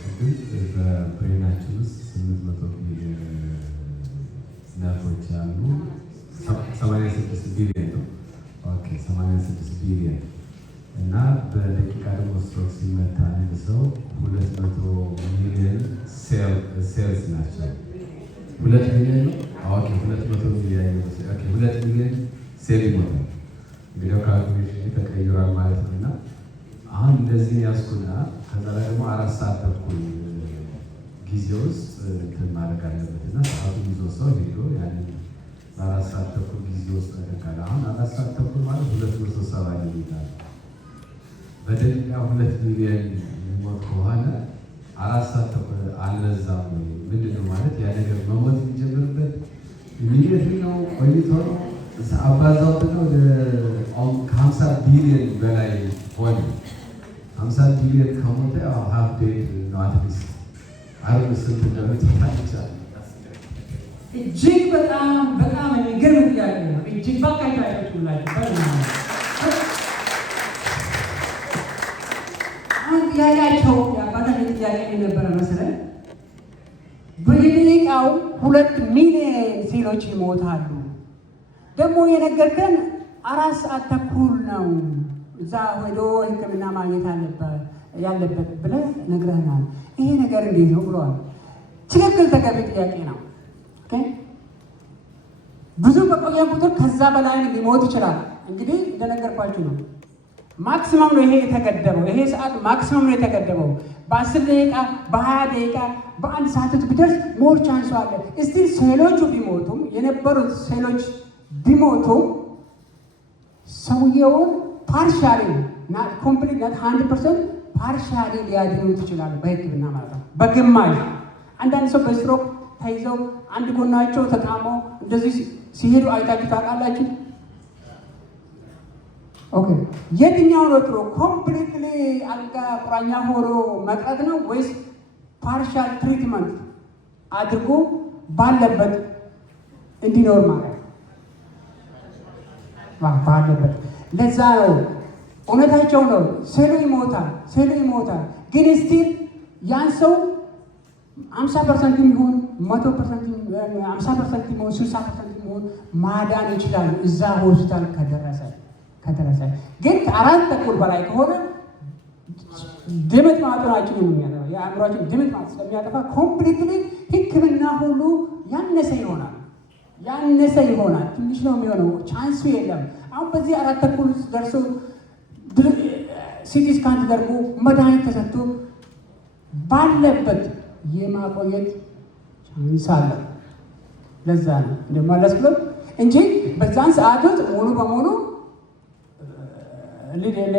ቅድም በብሬናችን ውስጥ 800 ቢሊዮን ነርቮች አሉ። 86 ቢሊዮን ነው። ኦኬ 86 ቢሊዮን እና በደቂቃ ደግሞ ስትሮክ ሲመታ አንድ ሰው 200 ሚሊዮን ሴልስ ናቸው። 2 ሚሊዮን ነው። ኦኬ 200 ሚሊዮን ኦኬ 2 ሚሊዮን ሴል ይሞታል። እንግዲህ ካልኩሌሽን ተቀይሯል ማለት ነው። እና አሁን እንደዚህ ያስኩና ከዛ ላይ ደግሞ 4 ሰዓት ተኩል ጊዜ ውስጥ እንትን ማድረግ አለበት እና ሰዓቱን ይዞ ሰው ሄዶ ያንን 4 ሰዓት ተኩል ጊዜ ውስጥ ተደካለ። አሁን 4 ሰዓት ተኩል ማለት 270 ይላል። በደቂቃ 2 ሚሊዮን ሞት ከሆነ 4 ሰዓት ተኩል አልበዛም ወይ? ምንድነው ማለት ያ ነገር መሞት የሚጀምርበት ኢሚዲየትሊ ነው ቆይቶ ነው አባዛው ነው ከ50 ቢሊዮን በላይ ሆነ። 50 ቢሊዮን ከሞተ ሀፍ ዴት ነው አትሊስት አሁን ስንት እንደምትታቻል እጅግ በጣም የሚገርም ጥያቄ ነው። እጅግ ባካይታችሁ ላይ አሁን ጥያቄያቸው የአባታችን ጥያቄ የነበረ መሰለኝ። በየደቂቃው 2 ሚሊዮን ሴሎች ይሞታሉ። ደግሞ የነገርከን 4 ሰዓት ተኩል ነው እዛ ሄዶ ሕክምና ማግኘት ያለበት ብለህ ነግረህናል። ይሄ ነገር እንዴት ነው ብለዋል። ትክክል ተገቢ ጥያቄ ነው። ብዙ በቆየ ቁጥር ከዛ በላይ ሊሞት ይችላል። እንግዲህ እንደነገርኳችሁ ነው። ማክሲመም ነው ይሄ የተገደበው። ይሄ ሰዓት ማክሲመም ነው የተገደበው። በ10 ደቂቃ፣ በ20 ደቂቃ፣ በ1 ሰዓት ቢደርስ ሞር ቻንሱ አለ። እስቲ ሴሎቹ ቢሞቱም የነበሩት ሴሎች ቢሞቱም ሰውየውን ፓርሻሊ ናት ኮምፕሊት ናት 100% ፓርሻሊ ሊያድኑት ይችላሉ በሕክምና ማለት ነው። በግማሽ አንዳንድ ሰው በስትሮክ ተይዘው አንድ ጎናቸው ተጣሞ እንደዚህ ሲሄዱ አይታችሁ ታውቃላችሁ? ኦኬ የትኛው ነው ጥሩ? ኮምፕሊትሊ አልጋ ቁራኛ ሆኖ መቅረት ነው ወይስ ፓርሻል ትሪትመንት አድርጎ ባለበት እንዲኖር ማለት ባለበት? ለዛ ነው እውነታቸው ነው። ሴሉ ይሞታል ግን ስቲል ያን ሰው 50% የሚሆን 100% 50% የሚሆን 60% የሚሆን ማዳን ይችላል እዛ ሆስፒታል ከደረሰ ግን ከ4 ተኩል በላይ ከሆነ ድምጥ ማጥናችን የሚያጠፋ የአእምሯችን ድምጥ ማጥ ስለሚያጠፋ ኮምፕሊትሊ ሕክምና ሁሉ ያነሰ ይሆናል። ትንሽ ነው የሚሆነው፣ ቻንሱ የለም። አሁን በዚህ 4 ተኩል ደርሶ ሲቲ ስካን ተደርጎ መድኃኒት ተሰጥቶ ባለበት የማቆየት ቻንስ አለ። ለዛ ነው እንደማለስ ብሎ እንጂ በዛን ሰዓት ውስጥ ሙሉ በሙሉ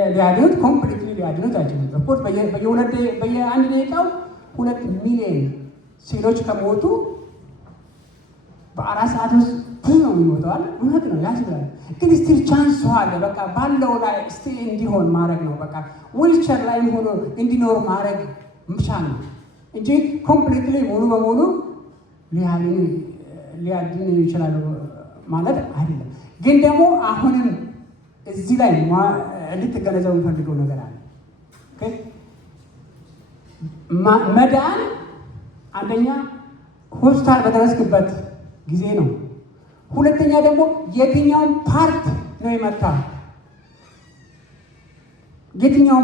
ሊያድኑት ኮምፕሊትሊ ሊያድኑት አይችልም። ሪፖርት በየ1 ደቂቃው 2 ሚሊዮን ሴሎች ከሞቱ በ4 ሰዓት ውስጥ ብዙ ነው የሚሞተዋል። እውነት ነው ያስብላል። ግን ስቲል ቻንስ አለ። በቃ ባለው ላይ ስቲል እንዲሆን ማድረግ ነው። በቃ ዊልቸር ላይ ሆኖ እንዲኖር ማድረግ ምቻል ነው እንጂ ኮምፕሊትሊ ሙሉ በሙሉ ሊያድኑ ይችላሉ ማለት አይደለም። ግን ደግሞ አሁንም እዚህ ላይ እንድትገነዘቡ የምፈልገው ነገር አለ። መዳን አንደኛ ሆስፒታል በደረስክበት ጊዜ ነው። ሁለተኛ ደግሞ የትኛውን ፓርት ነው የመታ የትኛው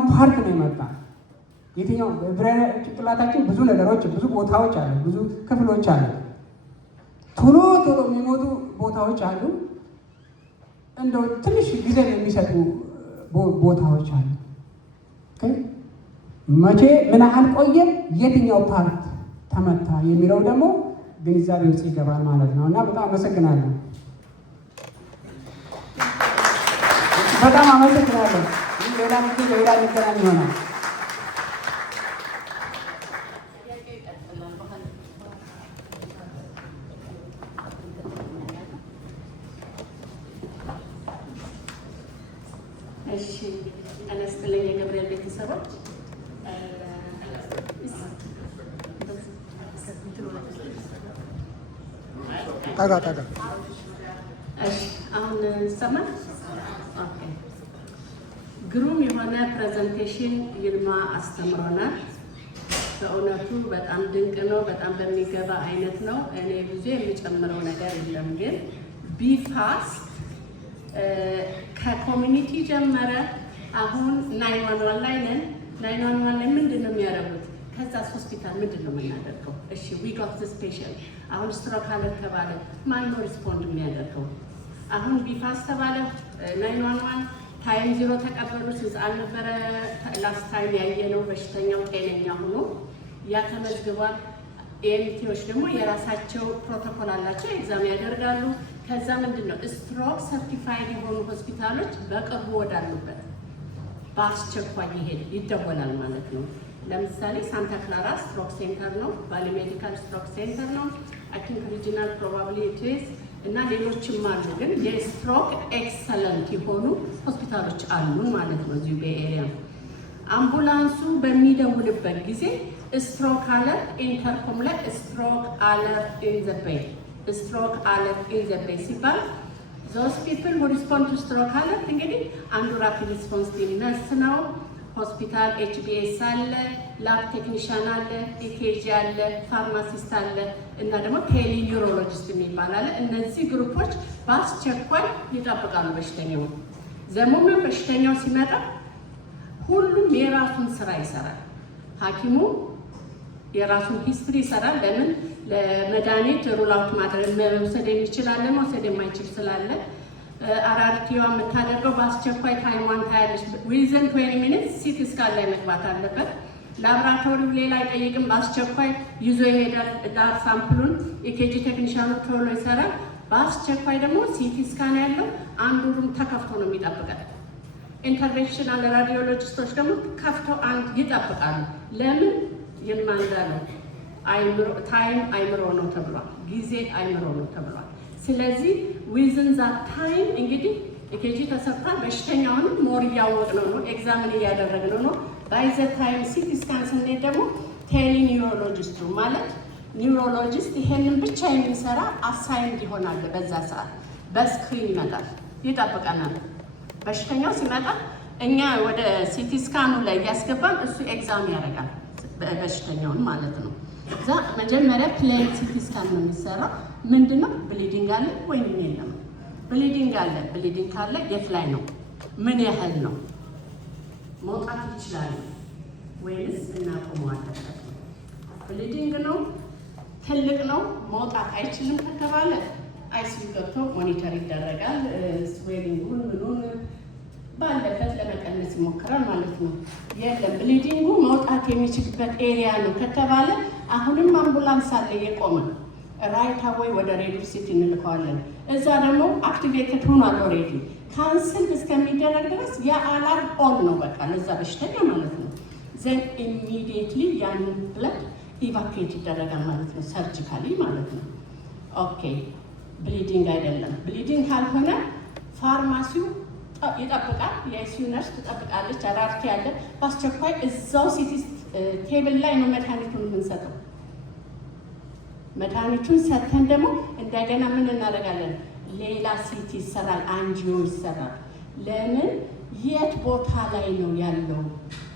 ጭንቅላታችን ብዙ ነገሮች ብዙ ቦታዎች አሉ፣ ብዙ ክፍሎች አሉ። ቶሎ የሚሞቱ ቦታዎች አሉ፣ እንደው ትንሽ ጊዜ የሚሰጡ ቦታዎች አሉ። መቼ ምን ያህል ቆየ፣ የትኛው ፓርት ተመታ የሚለው ደግሞ ግንዛቤ ውስጥ ይገባል ማለት ነው። እና በጣም አመሰግናለሁ። በጣም አመሰግናለሁ። ሌላ ንገናኝ ይሆናል። እሺ አነስተኛ የገብርኤል ቤተሰቦች ጠጋ እሺ አሁን ይሰማል። ኦኬ ግሩም የሆነ ፕሬዘንቴሽን ይልማ አስተምሮናል። በእውነቱ በጣም ድንቅ ነው። በጣም በሚገባ አይነት ነው። እኔ ብዙ የሚጨምረው ነገር የለም። ግን ቢፋስት ከኮሚኒቲ ጀመረ። አሁን 911 ላይ ነን። 911 ላይ ምንድን ነው የሚያደርጉት? ከዛ ሆስፒታል ምንድን ነው የምናደርገው? እሺ ዊ ጎት ዚስ ፔሸንት አሁን ስትሮክ አለ ተባለ፣ ማን ነው ሪስፖንድ የሚያደርገው? አሁን ቢፋስት ተባለ 911 ታይም 0 ተቀበሉ። ስንት አልነበረ ላስት ታይም ያየነው? በሽተኛው ጤነኛ ሆኖ ያ ተመዝግቧል። ኤምቲዎች ደግሞ የራሳቸው ፕሮቶኮል አላቸው፣ ኤግዛም ያደርጋሉ። ከዛ ምንድን ነው ስትሮክ ሰርቲፋይድ የሆኑ ሆስፒታሎች በቅርቡ ወዳሉበት በአስቸኳይ ይደወላል ማለት ነው። ለምሳሌ ሳንታ ክላራ ስትሮክ ሴንተር ነው፣ ባሊ ሜዲካል ስትሮክ ሴንተር ነው፣ አይ ቲንክ ሪጂናል ፕሮባብሊ ኢትስ እና ሌሎችም አሉ። ግን የስትሮክ ኤክሰለንት የሆኑ ሆስፒታሎች አሉ ማለት ነው እዚሁ በኤሪያ። አምቡላንሱ በሚደውልበት ጊዜ ስትሮክ አለርት ኢንተርኮም ላይ ስትሮክ አለርት ኢን ዘ ቤይ፣ ስትሮክ አለርት ኢን ዘ ቤይ ሲባል those people who respond to stroke alert እንግዲህ አንዱ ራፒድ ሪስፖንስ ቲም ነርስ ነው። ሆስፒታል ኤችቢኤስ አለ፣ ላብ ቴክኒሻን አለ፣ ኢኬጂ አለ፣ ፋርማሲስት አለ እና ደግሞ ቴሊ ኒውሮሎጂስት የሚባል አለ። እነዚህ ግሩፖች በአስቸኳይ ይጠብቃሉ በሽተኛው። ዘሙምን በሽተኛው ሲመጣ ሁሉም የራሱን ስራ ይሰራል። ሐኪሙ የራሱን ሂስትሪ ይሰራል። ለምን ለመድኃኒት ሩል አውት ማድረግ መውሰድ የሚችል አለ፣ መውሰድ የማይችል ስላለ አራርቲዋ የምታደርገው በአስቸኳይ ታይሟን ታያለች። ዊዝን 20 ሚኒትስ ሲቲ ስካን ላይ መግባት አለበት። ላብራቶሪው ሌላ አይጠይቅም፣ በአስቸኳይ ይዞ ይሄዳል ዳር ሳምፕሉን። ኢኬጂ ቴክኒሻኑ ቶሎ ይሰራል። በአስቸኳይ ደግሞ ሲቲ ስካን ያለው አንዱ ሩም ተከፍቶ ነው የሚጠብቀው። ኢንተርቬንሽናል ራዲዮሎጂስቶች ደግሞ ከፍተው አንድ ይጠብቃሉ። ለምን የማንዳለው ታይም አይምሮ ነው ተብሏል፣ ጊዜ አይምሮ ነው ተብሏል። ስለዚህ ዊዝን ዛት ታይም እንግዲህ ኢኬጂ ተሰጥቷል። በሽተኛውንም ሞር እያወቅነው ነው፣ ኤግዛምን እያደረግነው ነው። ባይዘ ታይም ሲቲ ስካን ስንሄድ ደግሞ ቴሊ ኒውሮሎጂስቱ ማለት ኒውሮሎጂስት ይሄንን ብቻ የሚሰራ አሳይንድ ይሆናል። በዛ ሰዓት በስክሪን ይመጣል፣ ይጠብቀናል። በሽተኛው ሲመጣ እኛ ወደ ሲቲ ስካኑ ላይ እያስገባን እሱ ኤግዛም ያደርጋል በሽተኛውን ማለት ነው። እዛ መጀመሪያ ፕሌን ሲቲ ስካን ነው የሚሰራው። ምንድነው ብሊዲንግ አለ ወይም የለም? ብሊዲንግ አለ። ብሊዲንግ ካለ የት ላይ ነው? ምን ያህል ነው? መውጣት ይችላል ወይስ እናቆመዋለን? ብሊዲንግ ነው፣ ትልቅ ነው፣ መውጣት አይችልም ከተባለ አይሲዩ ገብቶ ሞኒተር ይደረጋል። ስዌሊንጉን ምኑን ባለበት ለመቀነስ ይሞክራል ማለት ነው። የለም ብሊዲንጉ መውጣት የሚችልበት ኤሪያ ነው ከተባለ አሁንም አምቡላንስ አለ የቆመ ራይት አዌይ ወደ ሬዲዮ ሲቲ እንልከዋለን። እዛ ደግሞ አክቲቬትድ ሆኗል ኦልሬዲ ካንስል እስከሚደረግ ድረስ የአላርም ኦን ነው በቃ ለዛ በሽተኛ ማለት ነው። ዘን ኢሚዲየትሊ ያንን ብለድ ኢቫኩዌት ይደረጋል ማለት ነው፣ ሰርጂካሊ ማለት ነው። ኦኬ ብሊዲንግ አይደለም። ብሊዲንግ ካልሆነ ፋርማሲው ይጠብቃል፣ የአይሲዩ ነርስ ትጠብቃለች። አራርቲ ያለ በአስቸኳይ እዛው ሲቲ ቴብል ላይ ነው መድኃኒቱን የምንሰጠው። መድኃኒቱን ሰጥተን ደግሞ እንደገና ምን እናደርጋለን? ሌላ ሲቲ ይሰራል፣ አንጂዮ ይሰራል። ለምን የት ቦታ ላይ ነው ያለው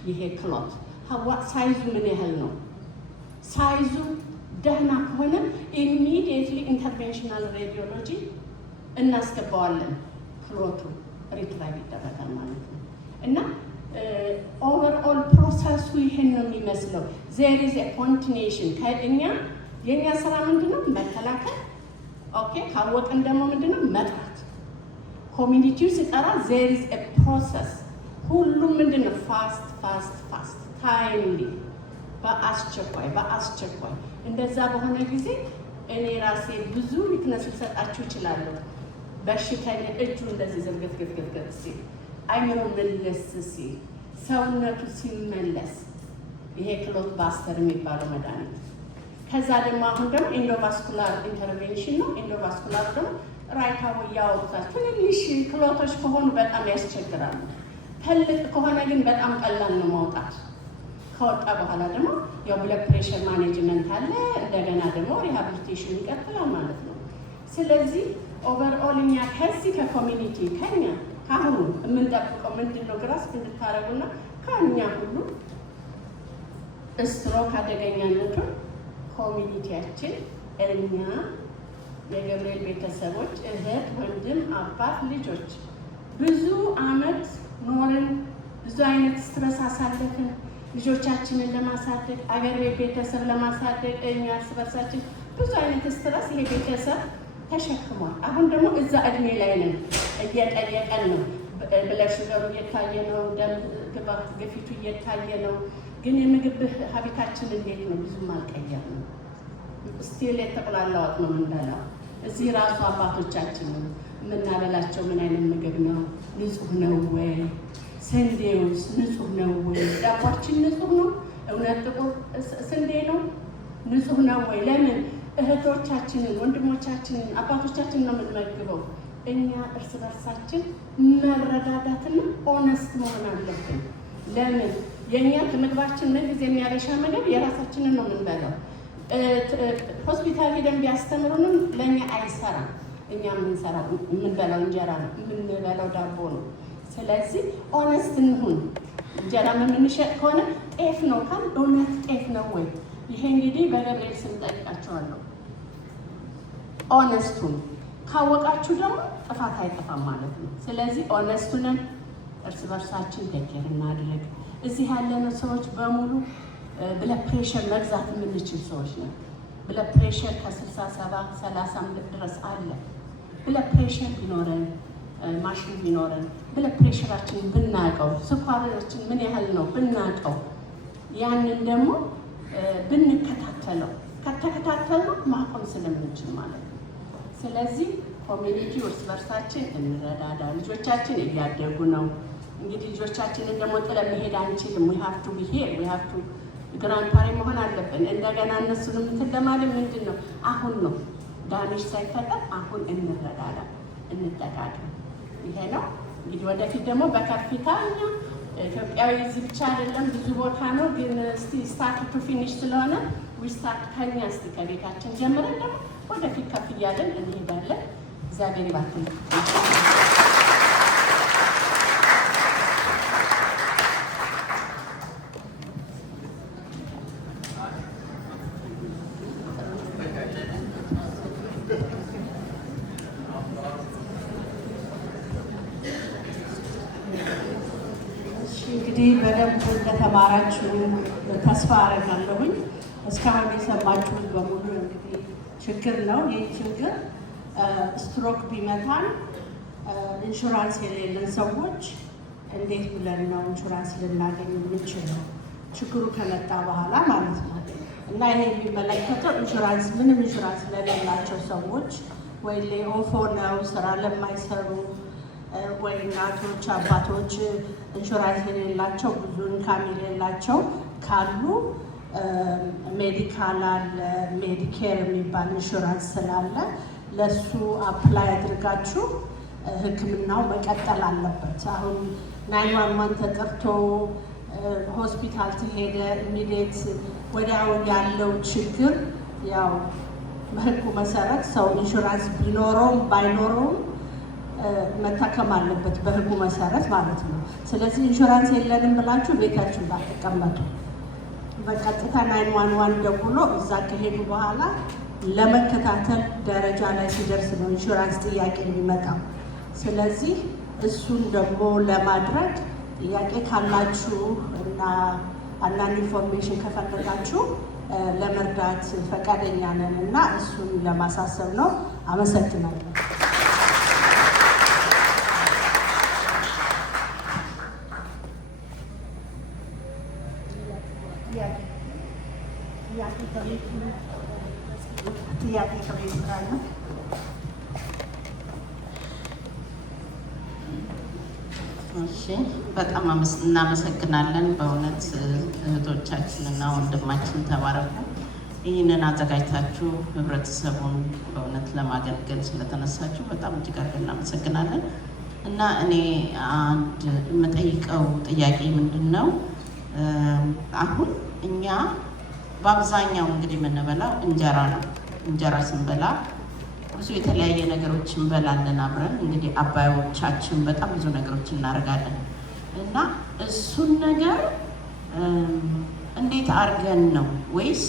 ይሄ ክሎት? ሳይዙ ምን ያህል ነው? ሳይዙ ደህና ከሆነ ኢሚዲየትሊ ኢንተርቬንሽናል ሬዲዮሎጂ እናስገባዋለን። ክሎቱ ሪትራይቭ ይደረጋል ማለት ነው። እና ኦቨርኦል ፕሮሰሱ ይሄን ነው የሚመስለው። ዜር ኢዝ ኮንቲኒዬሽን ከእኛ የእኛ ስራ ምንድነው? መከላከል። ኦኬ ካወቅን ደግሞ ምንድነው? መጥራት። ኮሚኒቲው ሲጠራ ዜር ኢዝ ፕሮሰስ። ሁሉም ምንድነው? ፋስት ፋስት ፋስት ታይምሊ፣ በአስቸኳይ በአስቸኳይ። እንደዛ በሆነ ጊዜ እኔ ራሴ ብዙ ዊክነስ ልሰጣችሁ እችላለሁ። በሽተኛ እጁ እንደዚህ ዝርግፍግፍግፍ ሲል፣ አይምሮ መለስ ሲል፣ ሰውነቱ ሲመለስ፣ ይሄ ክሎት ባስተር የሚባለው መድኃኒት። ከዛ ደግሞ አሁን ደግሞ ኢንዶቫስኩላር ኢንተርቬንሽን ነው። ኢንዶቫስኩላር ደግሞ ራይታው ያወጣል። ትንንሽ ክሎቶች ከሆኑ በጣም ያስቸግራሉ። ትልቅ ከሆነ ግን በጣም ቀላል ነው ማውጣት። ከወጣ በኋላ ደግሞ ያው ብለድ ፕሬሸር ማኔጅመንት አለ። እንደገና ደግሞ ሪሃቢሊቴሽን ይቀጥላል ማለት ነው። ስለዚህ ኦቨርኦል እኛ ከዚህ ከኮሚኒቲ ከኛ ካሁኑ የምንጠብቀው ምንድን ነው? ግራስፕ እንድታረጉና ከኛ ሁሉ ስትሮክ አደገኛነቱን ኮሚኒቲያችን እኛ የገብርኤል ቤተሰቦች እህት፣ ወንድም፣ አባት፣ ልጆች ብዙ አመት ኖርን፣ ብዙ አይነት ስትረስ አሳለፍን ልጆቻችንን ለማሳደግ አገር ቤት ቤተሰብ ለማሳደግ እኛ እርስ በርሳችን ብዙ አይነት ስትረስ ይሄ ቤተሰብ ተሸክሟል። አሁን ደግሞ እዛ እድሜ ላይ ነን፣ እየጠየቀን ነው። ብለድ ሹገሩ እየታየ ነው፣ ደም ግፊቱ እየታየ ነው። ግን የምግብ ሀቢታችን እንዴት ነው? ብዙም አልቀየርንም። ስቲል የተቆላላ ወጥ ነው የምንበላው። እዚህ ራሱ አባቶቻችን የምናበላቸው ምን አይነት ምግብ ነው? ንጹህ ነው ወይ? ስንዴውስ ንጹህ ነው ወይ? ዳቧችን ንጹህ ነው? እውነት ጥቁር ስንዴ ነው? ንጹህ ነው ወይ? ለምን እህቶቻችንን፣ ወንድሞቻችንን፣ አባቶቻችንን ነው የምንመግበው? እኛ እርስ በርሳችን መረዳዳትና ኦነስት መሆን አለብን። ለምን የእኛ ከምግባችን ምን ጊዜ የሚያበሻ ምግብ የራሳችንን ነው የምንበላው። ሆስፒታል ሄደን ቢያስተምሩንም ለእኛ አይሰራም። እኛ የምንበላው እንጀራ ነው፣ የምንበላው ዳቦ ነው። ስለዚህ ኦነስት እንሁን። እንጀራ የምንሸጥ ከሆነ ጤፍ ነው ካል እውነት ጤፍ ነው ወይ? ይሄ እንግዲህ በገብርኤል ስም ጠይቃቸዋለሁ። ኦነስቱን ካወቃችሁ ደግሞ ጥፋት አይጠፋም ማለት ነው። ስለዚህ ኦነስቱንን እርስ በርሳችን ደኬር እናድርግ። እዚህ ያለነው ሰዎች በሙሉ ብለድ ፕሬሸር መግዛት የምንችል ሰዎች ነው። ብለድ ፕሬሸር ከ67 30 ድረስ አለ። ብለድ ፕሬሸር ቢኖረን ማሽን ቢኖረን ብለድ ፕሬሸራችንን ብናውቀው፣ ስኳራችን ምን ያህል ነው ብናውቀው፣ ያንን ደግሞ ብንከታተለው ከተከታተሉ ማቆም ስለምንችል ማለት ነው። ስለዚህ ኮሚኒቲ እርስ በርሳችን እንረዳዳ። ልጆቻችን እያደጉ ነው። እንግዲህ ልጆቻችንን ደግሞ ጥለን መሄድ አንችልም። ዊ ሃቭ ቱ ቢሄድ ዊ ሃቭ ቱ ግራንድ ፓሬ መሆን አለብን። እንደገና እነሱንም እንትን ለማለት ምንድን ነው አሁን ነው ዳሜጅ ሳይፈጠር አሁን እንረዳዳ፣ እንጠቃቀም። ይሄ ነው እንግዲህ ወደፊት ደግሞ በከፍታ እኛ ኢትዮጵያዊ እዚህ ብቻ አይደለም ብዙ ቦታ ነው። ግን እስቲ ስታርት ቱ ፊኒሽ ስለሆነ ዊ ስታርት ከኛ እስቲ ከቤታችን ጀምረን ደግሞ ወደፊት ከፍ እያለን እንሄዳለን። እግዚአብሔር ይባርክ። እንግዲህ በደንብ እንደተማራችሁ ተስፋ አደርጋለሁኝ። እስካሁን የሰማችሁት በሙሉ እንግዲህ ችግር ነው። ይህ ችግር ስትሮክ ቢመታን ኢንሹራንስ የሌለን ሰዎች እንዴት ብለን ነው ኢንሹራንስ ልናገኝ የምንችለው? ችግሩ ከመጣ በኋላ ማለት ነው። እና ይሄ የሚመለከተው ኢንሹራንስ ምንም ኢንሹራንስ ለሌላቸው ሰዎች ወይ ሌኦፎ ነው ስራ ለማይሰሩ ወይ እናቶች፣ አባቶች ኢንሹራንስ የሌላቸው ብዙ ኢንካም የሌላቸው ካሉ ሜዲካል አለ፣ ሜዲኬር የሚባል ኢንሹራንስ ስላለ ለሱ አፕላይ አድርጋችሁ ሕክምናው መቀጠል አለበት። አሁን 911 ተጠርቶ ሆስፒታል ተሄደ ኢሚዲየት ወዲያው ያለው ችግር ያው በሕጉ መሰረት ሰው ኢንሹራንስ ቢኖረውም ባይኖረውም መታከም አለበት በሕጉ መሰረት ማለት ነው። ስለዚህ ኢንሹራንስ የለንም ብላችሁ ቤታችሁ እንዳትቀመጡ። በቀጥታ 911 ደውሎ እዛ ከሄዱ በኋላ ለመከታተል ደረጃ ላይ ሲደርስ ነው ኢንሹራንስ ጥያቄ የሚመጣው። ስለዚህ እሱን ደግሞ ለማድረግ ጥያቄ ካላችሁ እና አንዳንድ ኢንፎርሜሽን ከፈለጋችሁ ለመርዳት ፈቃደኛ ነን እና እሱን ለማሳሰብ ነው። አመሰግናለሁ። ጥያቄ ከቤት ካለ እሺ፣ በጣም እናመሰግናለን። በእውነት እህቶቻችንና ወንድማችን ተባረኩ። ይህንን አዘጋጅታችሁ ህብረተሰቡን በእውነት ለማገልገል ስለተነሳችሁ በጣም እጅግ አድርገን እናመሰግናለን። እና እኔ አንድ የምጠይቀው ጥያቄ ምንድን ነው፣ አሁን እኛ በአብዛኛው እንግዲህ የምንበላው እንጀራ ነው። እንጀራ ስንበላ ብዙ የተለያየ ነገሮች እንበላለን አብረን። እንግዲህ አባዮቻችን በጣም ብዙ ነገሮች እናደርጋለን እና እሱን ነገር እንዴት አድርገን ነው ወይስ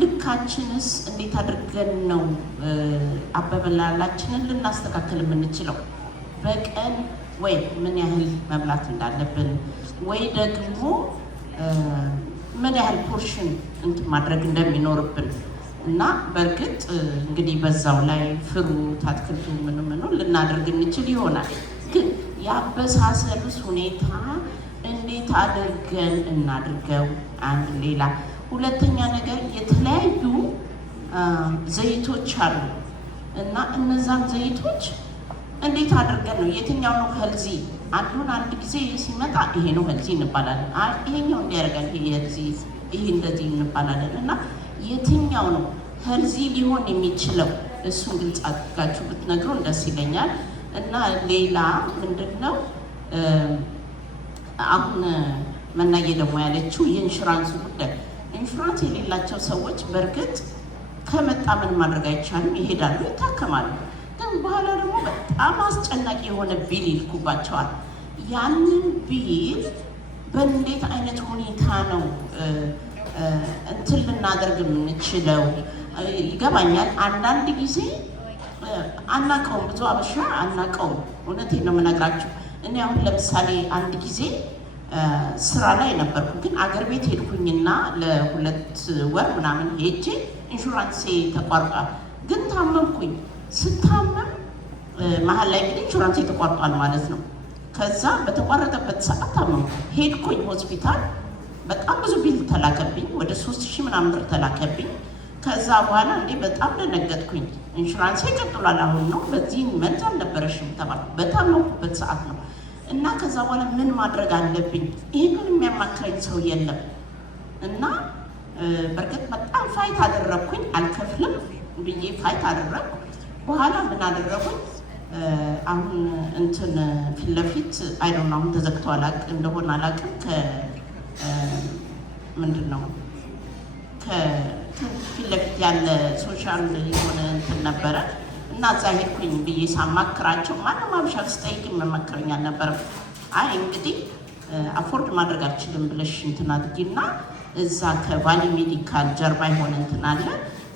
ልካችንስ እንዴት አድርገን ነው አበላላችንን ልናስተካከል የምንችለው? በቀን ወይ ምን ያህል መብላት እንዳለብን ወይ ደግሞ ምን ያህል ፖርሽን እንትን ማድረግ እንደሚኖርብን እና በእርግጥ እንግዲህ በዛው ላይ ፍሩት አትክልቱ ምኑ ልናደርግ እንችል ይሆናል። ግን የአበሳሰሉስ ሁኔታ እንዴት አድርገን እናድርገው? አንድ ሌላ ሁለተኛ ነገር የተለያዩ ዘይቶች አሉ እና እነዛን ዘይቶች እንዴት አድርገን ነው የትኛው ነው ሄልዚ? አንዱን አንድ ጊዜ ሲመጣ ይሄ ነው ሄልዚ እንባላለን፣ ይሄኛው እንዲያደርጋል ይሄ እንደዚህ እንባላለን። እና የትኛው ነው ሄልዚ ሊሆን የሚችለው? እሱን ግልጽ አድርጋችሁ ብትነግሩን ደስ ይለኛል። እና ሌላ ምንድን ነው አሁን መናዬ ደግሞ ያለችው የኢንሹራንሱ ጉዳይ። ኢንሹራንስ የሌላቸው ሰዎች በእርግጥ ከመጣ ምን ማድረግ አይቻልም፣ ይሄዳሉ፣ ይታከማሉ። ግን በኋላ ደግሞ በጣም አስጨናቂ የሆነ ቢል ይልኩባቸዋል። ያንን ቢል በእንዴት አይነት ሁኔታ ነው እንትን ልናደርግ የምንችለው? ይገባኛል። አንዳንድ ጊዜ አናውቀውም፣ ብዙ አበሻ አናውቀውም። እውነቴን ነው የምነግራችሁ። እኔ አሁን ለምሳሌ አንድ ጊዜ ስራ ላይ ነበርኩ፣ ግን አገር ቤት ሄድኩኝና ለ2 ወር ምናምን ሄጄ ኢንሹራንሴ ተቋርጧል። ግን ታመምኩኝ። ስታመም መሀል ላይ እንግዲህ ኢንሹራንሴ ተቋርጧል ማለት ነው። ከዛ በተቋረጠበት ሰዓት ታመምኩ። ሄድኩኝ ሆስፒታል። በጣም ብዙ ቢል ተላከብኝ፣ ወደ 3000 ምናምን ብር ተላከብኝ። ከዛ በኋላ እንዴ በጣም ደነገጥኩኝ። ኢንሹራንሴ ይቀጥሏል አሁን ነው፣ በዚህ መልስ አልነበረሽም ተባልኩ። በታመምኩበት ሰዓት ነው። እና ከዛ በኋላ ምን ማድረግ አለብኝ? ይህንን የሚያማክረኝ ሰው የለም። እና በእርግጥ በጣም ፋይት አደረግኩኝ። አልከፍልም ብዬ ፋይት አደረግኩ። በኋላ ምን አደረጉኝ? አሁን እንትን ፊት ለፊት አይዶን አሁን ተዘግቶ እንደሆነ አላውቅም። ምንድን ነው ከፊት ለፊት ያለ ሶሻል የሆነ እንትን ነበረ እና እዛ ሄድኩኝ ብዬ ሳማክራቸው ማንም አብሻ ስጠይቅ መመክረኝ አልነበረም። አይ እንግዲህ አፎርድ ማድረግ አልችልም ብለሽ እንትን አድርጊና እዛ ከቫሊ ሜዲካል ጀርባ የሆነ እንትን አለ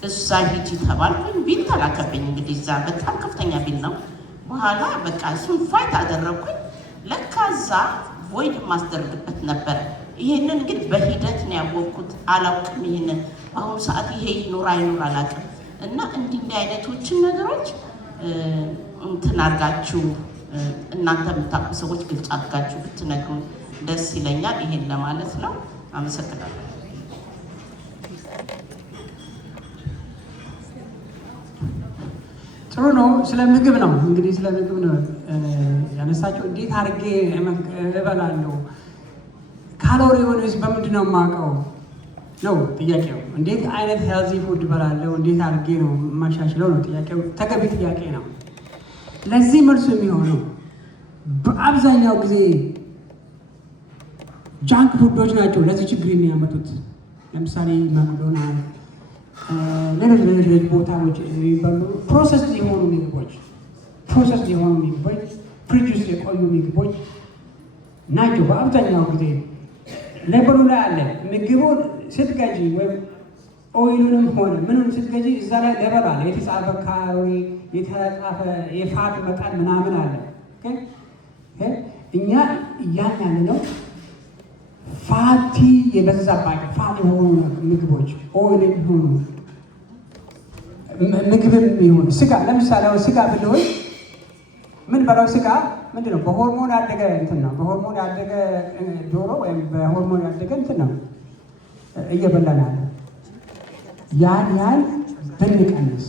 እዛ ሂጂ ተባልኩኝ። ቢል ተላከብኝ። እንግዲህ እዛ በጣም ከፍተኛ ቢል ነው። በኋላ በቃ እሱን ፋይት አደረግኩኝ። ለካ እዛ ቮይድ ማስደርግበት ነበረ። ይሄንን ግን በሂደት ነው ያወቅኩት። አላውቅም ይሄንን በአሁኑ ሰዓት ይሄ ይኖር አይኖር አላውቅም። እና እንዲህ አይነቶችን ነገሮች እንትን አድርጋችሁ እናንተ የምታውቁ ሰዎች ግልጽ አድርጋችሁ ብትነግሩ ደስ ይለኛል። ይሄን ለማለት ነው። አመሰግናለሁ። ጥሩ ነው። ስለ ምግብ ነው እንግዲህ ስለ ምግብ ነው ያነሳቸው። እንዴት አድርጌ እበላለሁ? ካሎሪውንስ በምንድን ነው የማውቀው ነው ጥያቄው። እንዴት አይነት ሄልዚ ፉድ እበላለሁ? እንዴት አድርጌ ነው የማሻሽለው ነው ጥያቄው። ተገቢ ጥያቄ ነው። ለዚህ መልሱ የሚሆነው በአብዛኛው ጊዜ ጃንክ ፉዶች ናቸው ለዚህ ችግር የሚያመጡት። ለምሳሌ ማክዶናልድ፣ ሌሎች ቦታዎች የሚባሉ ፕሮሰስ የሆኑ ምግቦች ፍሪጅ ውስጥ የቆዩ ምግቦች ናቸው በአብዛኛው ጊዜ። ሌበሉ ላይ አለ ምግቡን ስትገዢ ወይም ኦይሉንም ሆነ ምንም ስትገዢ እዛ ላይ ሌበል አለ፣ የተጻፈ ካሎሪ፣ የተጻፈ የፋት መጠን ምናምን አለ። እኛ እያን ያለ ነው ፋቲ የበዛባቸው ፋት የሆኑ ምግቦች ኦይል ሆኑ ምግብም ይሁን ስጋ። ለምሳሌ ስጋ ብንሆን ምን በላው ስጋ ምንድን ነው? በሆርሞን ያደገ እንትን ነው። በሆርሞን ያደገ ዶሮ ወይም በሆርሞን ያደገ እንትን ነው እየበላን ያን ብንቀንስ።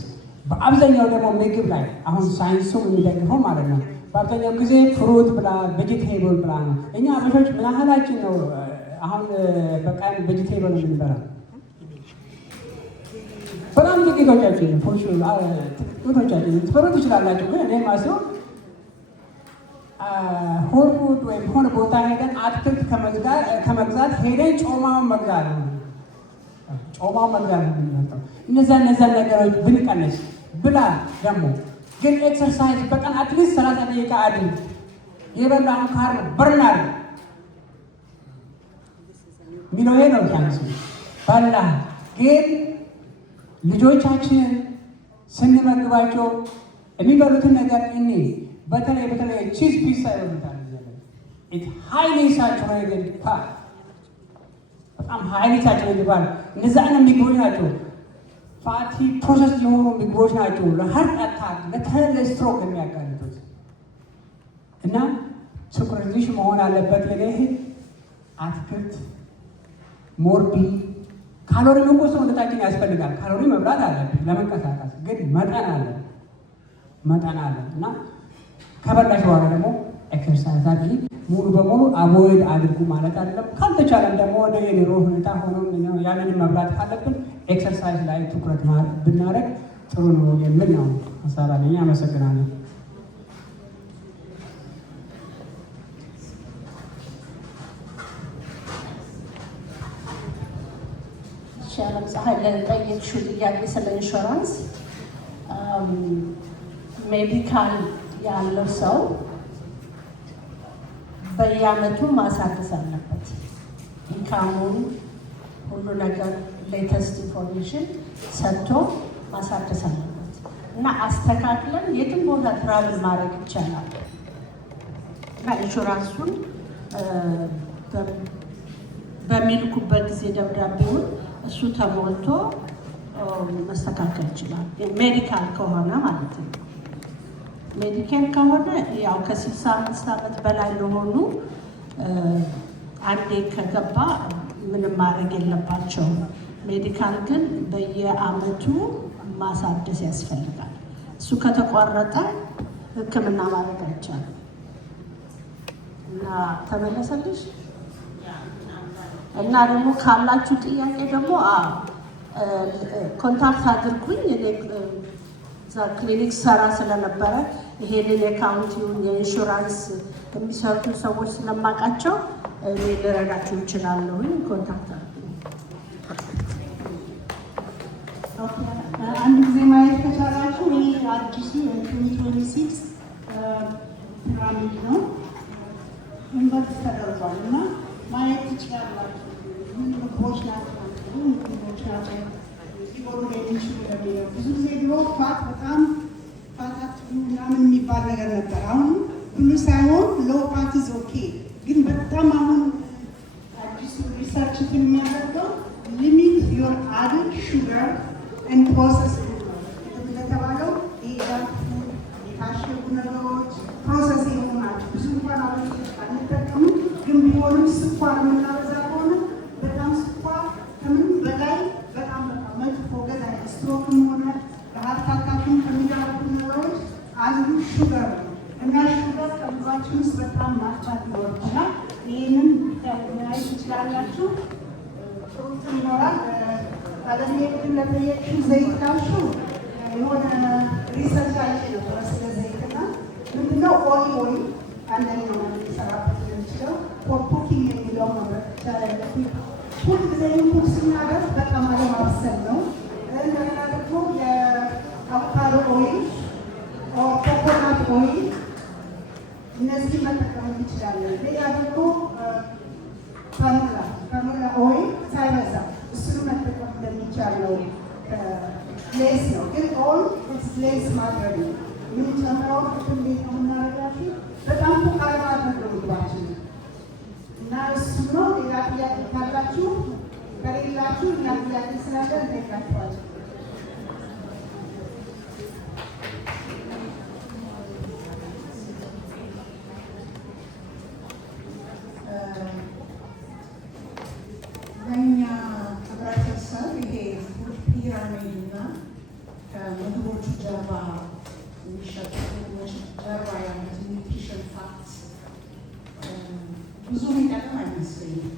በአብዛኛው ደግሞ ምግብ ላይ አሁን ሳይንሱ የሚደግፈው ማለት ነው በአብዛኛው ጊዜ ፍሩት ብላ ቬጂቴብል ብላ ነው። እኛ አበሾች ምን ያህላችን ነው አሁን በቀን ቬጂቴብል የምንበላ? በጣም ጥቂቶቻችን ትፈሩ ትችላላችሁ። ግን እኔ ማስበው ሆል ፉድ ወይም ሆነ ቦታ ሄደን አትክልት ከመግዛት ሄደን ጮማውን መግዛት ነው። ጮማውን መግዛት ነው የምንመጣው። እነዛን ነገሮች ብንቀንስ ብላ ደግሞ ግን ኤክሰርሳይዝ በቀን አትሊስት 30 ደቂቃ አድርግ። የበላውን ካርብ በርናር የሚለው ይሄ ነው ሳይንሱ። ባላ ግን ልጆቻችንን ስንመግባቸው የሚበሉትን ነገር እኔ በተለይ ቺዝ ፒዛ ይበሉታል። ሃይሊ ሳቹሬትድ ፋት በጣም ሃይሊ ሳቹሬትድ ፋት እነዚህ አይነት ምግቦች ናቸው። ፋቲ ፕሮሰስ የሆኑ ምግቦች ናቸው ለሃርት አታክ ለስትሮክ የሚያጋልጡት እና ትኩረትሽ መሆን አለበት። ይሄ አትክልት ሞርቢ ካሎሪ እኮ ሰውነታችን ያስፈልጋል። ካሎሪ መብላት አለብን ለመንቀሳቀስ፣ ግን መጠን አለ እና ከበላሽ በኋላ ደግሞ ኤክሰርሳይዝ አድርጊ። ሙሉ በሙሉ አቮይድ አድርጉ ማለት አይደለም። ካልተቻለም ደግሞ ወደ የኑሮ ሁኔታ ሆኖ ያንን መብላት ካለብን ኤክሰርሳይዝ ላይ ትኩረት ብናደርግ ጥሩ ነው የሚል ነው ሀሳብ አለኝ። አመሰግናለሁ። ሻለም ፀሐይ ለጠየቅሽው ጥያቄ ስለ ኢንሹራንስ ሜዲካል ያለው ሰው በየዓመቱ ማሳደስ አለበት። ኢንካሙን ሁሉ ነገር ሌተስት ኢንፎርሜሽን ሰጥቶ ማሳደስ አለበት እና አስተካክለን የትም ቦታ ትራቭል ማድረግ ይቻላል እና ኢንሹራንሱን በሚልኩበት ጊዜ ደብዳቤውን እሱ ተሞልቶ መስተካከል ይችላል። ሜዲካል ከሆነ ማለት ነው። ሜዲኬር ከሆነ ያው ከ65 ዓመት በላይ ለሆኑ አንዴ ከገባ ምንም ማድረግ የለባቸውም። ሜዲካል ግን በየዓመቱ ማሳደስ ያስፈልጋል። እሱ ከተቋረጠ ሕክምና ማድረግ አይቻልም እና ተመለሰልሽ እና ደግሞ ካላችሁ ጥያቄ ደግሞ ኮንታክት አድርጉኝ። እኔ እዛ ክሊኒክ ሰራ ስለነበረ ይሄንን የካውንቲውን የኢንሹራንስ የሚሰሩትን ሰዎች ስለማውቃቸው እኔ ልረዳችሁ እችላለሁኝ። ኮንታክት አድርጉኝ። አንድ ጊዜ ማየት ከቻላችሁ ይህ አዲሱ 2026 ፒራሚድ ነው። ኢንቨርት ተደርጓል እና ማየት ትችላላችሁ። ምን ምግቦች ናቸው ምግቦች ናቸው ሊሆኑ የሚችሉ ለሚለው ብዙ ጊዜ ድሮ ፋት በጣም ፋታት ምናምን የሚባል ነገር ነበር። አሁን ሁሉ ሳይሆን ሎው ፋት ኢዝ ኦኬ። ግን በጣም አሁን አዲሱ ሪሰርች የሚያደርገው ሊሚት ዮር አድድ ሹገር ኤንድ ፕሮሰስ እንደተባለው የታሸጉ ነገሮች ፕሮሰስ የሆኑ ናቸው። ብዙ እንኳን አንጠቀምም፣ ግን ቢሆንም ስኳር የምናበዛ ከሆነ በጣም ስኳር ከምንም በላይ በጣም መጥፎ ገዛ ስትሮክም ሆነ ለሀርት አታክም ከሚዳርጉ ነገሮች አንዱ ሹገር ነው እና ሹገር ከምግባችን ውስጥ በጣም ማጥፋት ይኖርብናል። ይህንን ማየት ትችላላችሁ። ጥሩት ይኖራል። ባለቤትን ለጠየቅሽው ዘይት ካልሽው የሆነ ሪሰርች አይቼ ነበረ ስለ ዘይትና ምንድነው ኦሊቭ አንደኛው ማለት ሊሰራበት የሚችለው ፎር ኩኪንግ የሚለው መምረጥ ይቻላል። ሁል ጊዜ ኩክ ስናደርግ በጣም አለማብሰል ነው። እንደገና ደግሞ የአቮካዶ ኦይል ኮኮናት ኦይል እነዚህ መጠቀም እንችላለን። ሌላ ደግሞ ካኖላ ኦይል ሳይበዛ እሱን መጠቀም እንደሚቻል ነው። ሌስ ነው ግን ኦል ሌስ ማድረግ ነው። የምንጨምረው ክፍል ቤት ነው የምናደርጋችሁ በጣም ፉቃራ ማድረግ ነው ምግባችን እና እሱ ነው። ሌላ ጥያቄ ካላችሁ ከሌላችሁ ሌላ ጥያቄ ስላለ እንጠይቃችኋለን። ለእኛ ህብረተሰብ ይሄ ፉድ ፒራሚድ እና ከምግቦቹ ጀርባ የሚሸጡ ምግቦች ጀርባ ያሉት ኒውትሪሽን ፋክት ብዙ የሚጠቅም አይመስለኝም።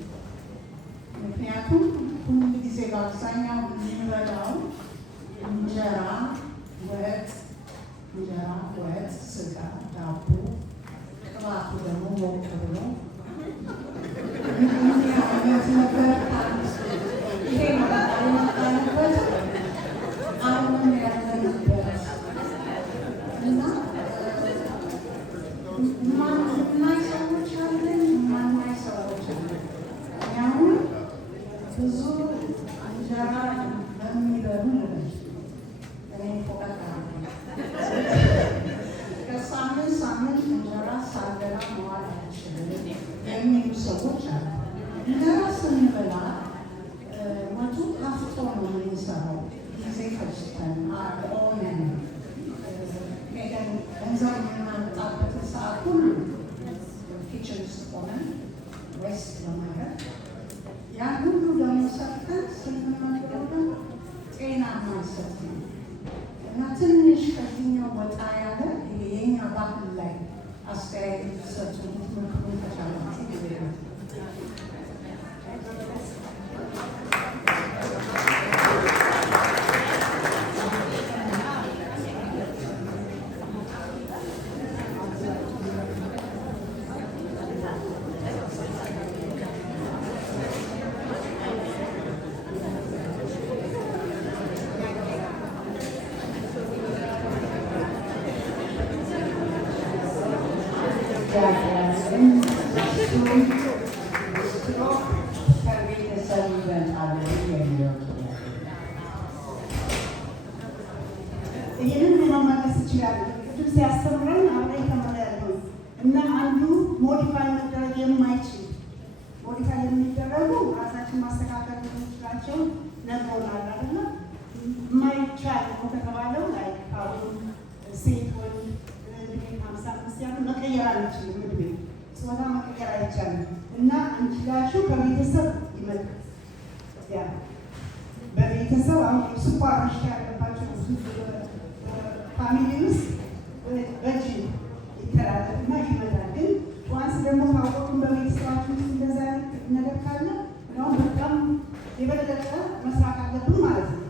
ምክንያቱም ሁሉ ጊዜ በአብዛኛው የምንበላው እንጀራ፣ ወጥ፣ ስጋ፣ ዳቦ፣ ቅባቱ ደግሞ ሞቅ ብሎ አይነት ነገር ይሄ የመጣንበት አሁን ያለንበት እና ማናይ ሰዎች አለን፣ ማናይ ሰዎች አለን። አሁን ከቤተሰብ ይበልጣል የሚለው ይህንን መመለስ ይችላል። ቅዱስ ሲያስተምረን አብረን ተመለያለሁ እና አንዱ ሞዲፋይ መደረግ የማይችል ሞዲፋይ የሚደረጉ ራሳችን ማስተካከል የምንችላቸው ነግሮናል አይደለ? የማይቻል ነው ከተባለው ላይ አሁን ሴት ወንድ እድሜ 55 ያሉ መቀየር አንችልም። እድሜ ጾታ መቀየር አይቻልም እና እንችላችሁ ከቤተሰብ ይመጣል። ያ በቤተሰብ አሁን ስኳር በሽታ ያለባቸው ፋሚሊ ውስጥ በእጅ ይተላለፍና ይመጣል። ግን ዋንስ ደግሞ ካወቁም በቤተሰባችን ውስጥ እንደዛ ነገር ካለ አሁን በጣም የበለጠ መስራት አለብን ማለት ነው።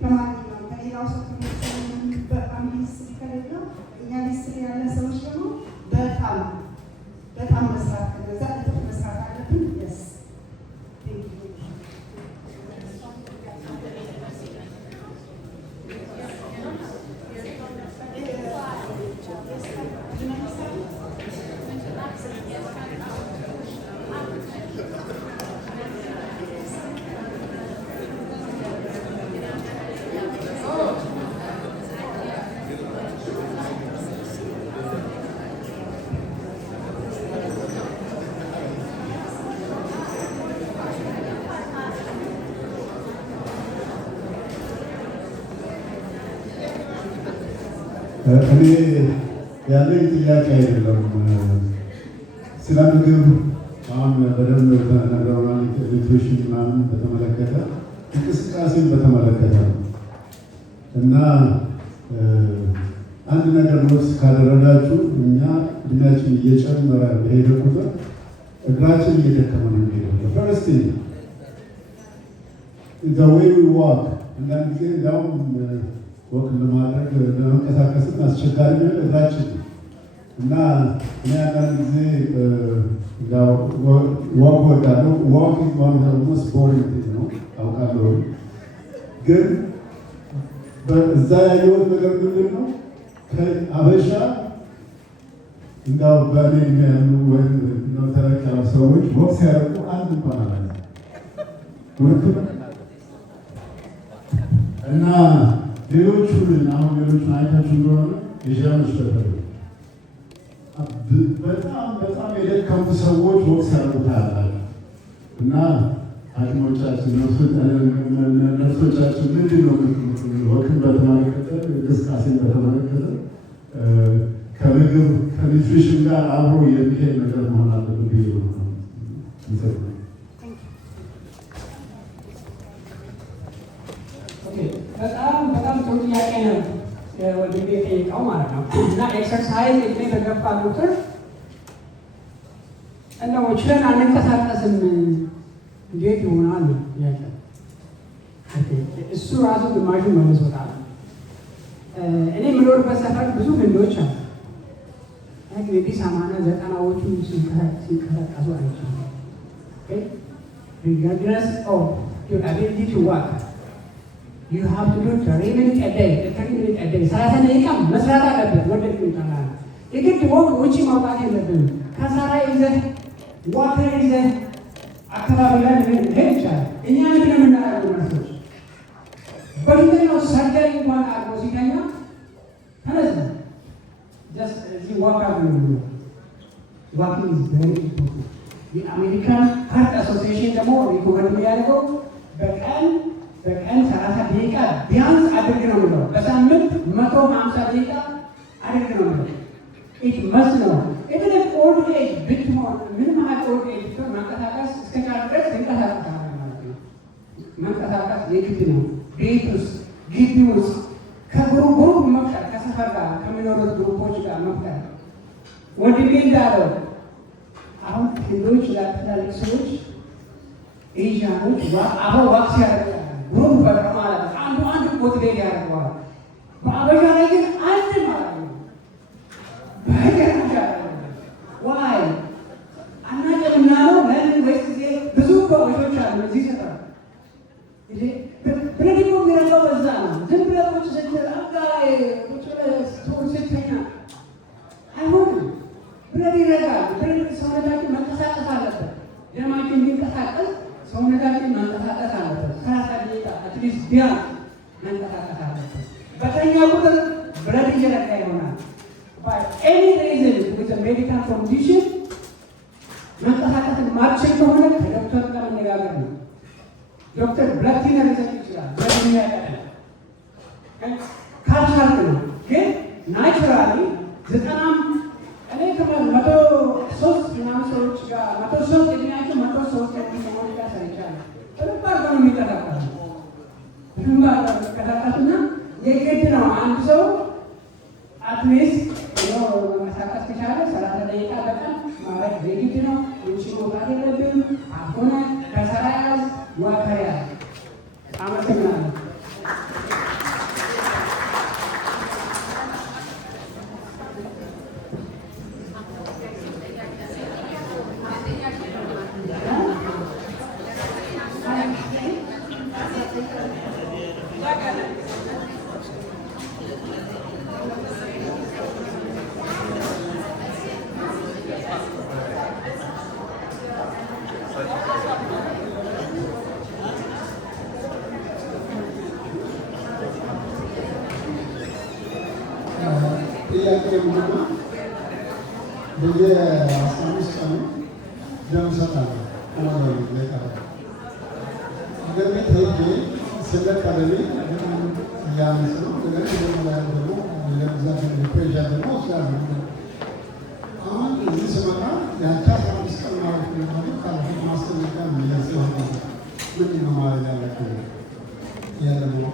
ከማንኛውም ከሌላው ሰው በፋሚሊ ሂስትሪ ከሌለው እኛ ሂስትሪ ያለ ሰዎች ደግሞ በጣም መስራት ከነዛ እጥፍ መስራት አለብን። የስ እኔ ያለኝ ጥያቄ አይደለም። ስለ ምግብ አሁን በደንብ ተነግረውናል። ኒትሪሽን ምናምን በተመለከተ እንቅስቃሴን በተመለከተ ነው እና አንድ ነገር ኖትስ ካደረጋችሁ እኛ እድሜያችን እየጨመረ በሄደ ቁጥር እግራችን እየደከመ ነው የሚሄደው። ፈርስት ዘ ዌይ ዊ ዋክ አንዳንድ ጊዜ እንዲያውም ወክ ለማድረግ ለመንቀሳቀስም አስቸጋሪ ነው እግራችን እና እኔ አንዳንድ ጊዜ ዋክ ወዳለሁ። ዋክ ዋን ኦልሞስት ቦሪንግ ነው አውቃለሁ። ግን እዛ ያየሁት ነገር ምንድን ነው? ከአበሻ እንዳው በእኔ የሚያሉ ወይም ተለቅ ያሉ ሰዎች ወክ ሲያደርጉ አንድ እንኳን አላ እና ሌሎቹን አሁን ሌሎቹን አይታችሁ እንደሆነ የዣኖች ተፈሩ በጣም የደከሙ ሰዎች ወቅት ያደርጉታል እና ሐኪሞቻችን ነርሶቻችን ምንድን ነው ወቅትን በተመለከተ እንቅስቃሴን በተመለከተ ከምግብ ከኒትሪሽን ጋር አብሮ የሚሄድ ነገር መሆን አለበት ብዬ ነው። በጣም ጥሩ ጥያቄ ነው ወንድሜ የጠየቀው ማለት ነው። እና ኤክሰርሳይዝ እድሜ በገፋ ቁጥር እንደው ችለን አንንቀሳቀስም እንዴት ይሆናል ጥያቄ። እሱ ራሱ ግማሹ መልሶታል። እኔ የምኖርበት ሰፈር ብዙ ህንዶች አሉ። እንግዲህ 80-90ዎቹ ሲንቀሳቀሱ አይቻልም። regardless of your ability to work, you have to do 30 minutes a day, 30 minutes a day. 30 ደቂቃ መስራት አለበት። ወደፊት ይጣላል። የግድ ወቅ ውጪ ማውጣት የለብንም። ከሰራ ይዘህ ዋተር ይዘህ አካባቢ ላይ መሄድ ይቻላል። እኛ ምንድን ነው የምናደርገው? ነርሶች በሽተኛው ሰርጀሪ እንኳን አድርጎ ሲተኛ ተነስ እዚህ ዋክ አድርጉ። ዋኪንግ ኢዝ ቬሪ ኢምፖርታንት። የአሜሪካን ሃርት አሶሲዬሽን ደግሞ ሪኮመንድ የሚያደርገው በቀን 30 ደቂቃ ቢያንስ አድርግ ነው የሚለው። በሳምንት 150 ደቂቃ አድርግ ነው የሚለው። ኢት መስት ነው። ኢቨን ኢፍ ኦልድ ኤጅ ብትሆን ምንም ያህል ኦልድ ኤጅ ብትሆን መንቀሳቀስ እስከቻለ ድረስ ትንቀሳቀሳለህ ማለት ነው። መንቀሳቀስ የግድ ነው። ቤት ውስጥ፣ ግቢ ውስጥ ከግሩፕ መፍጠር፣ ከሰፈር ጋር ከሚኖሩት ግሩፖች ጋር መፍጠር። ወንድሜ እንዳለው አሁን ህንዶች ትላልቅ ሰዎች ኤዥያኖች አበው ዋክስ ያደርጋል። ግሩፕ ፈጥሮ ማለት ነው። አንዱ ሞቲቬት ያደርገዋል። በአበሻ ላይ ግን አንድ ማለት ነው በገርምሻ ዋይ አናውቅምና ነው። ለምን ወይስ ጊዜ ብዙ አበሾች አሉ እዚህ ሰፈር ብለህ ደግሞ የሚረዳው በዛ ነው። ዝም ብለህ ቁጭ ስትል አልጋ ላይ ቁጭ ብለህ ስትተኛ አይሆንም። ብለህ ይረዳል። ቢያንስ መንቀሳቀስ አለበት። በተኛ ቁጥር ብለድ እየለካ ይሆናል። ኤኒ ሪዝን ዊዝ ሜዲካል ኮንዲሽን መንቀሳቀስን ማትችል ከሆነ ከዶክተር ጋር መነጋገር ነው። ዶክተር ብለድ ቲነር ሊሰጥ ይችላል። ብለድ የሚያቀል ካልቻልክ ነው። ግን ናቹራሊ 103 ምናምን ሰዎች ጋር 103 እድሜያቸው 103 ሰዎች ጋር ሰርቻለሁ። በደንብ አድርገው ነው የሚቀሳቀሱ። በደንብ አድርገው የሚቀሳቀሱና የግድ ነው አንድ ሰው አትሊስት መንቀሳቀስ ከቻለ 30 ደቂቃ በቀን ማድረግ የግድ ነው። ውጭ መውጣት የለብንም። አሁን ከሰራ ያዝ ዋተር ያዝ። አመሰግናለሁ። ጥያቄ ምንድነው? በየ15 ቀኑ ደም እሰጣለሁ። ነገር ቤት ሄጄ ስለቀበሌ በጣም እያነሰ ነው። ነገር ደግሞ ላይ ደግሞ ለብዛት ፕሬዠር ደግሞ ስላለ አሁን እዚህ ስመጣ ያቻ 15 ቀን ማለት ነው። ካለፈት ማስጠንቀቂያ ምንድን ነው ማለት ያለብን ያለ ነው።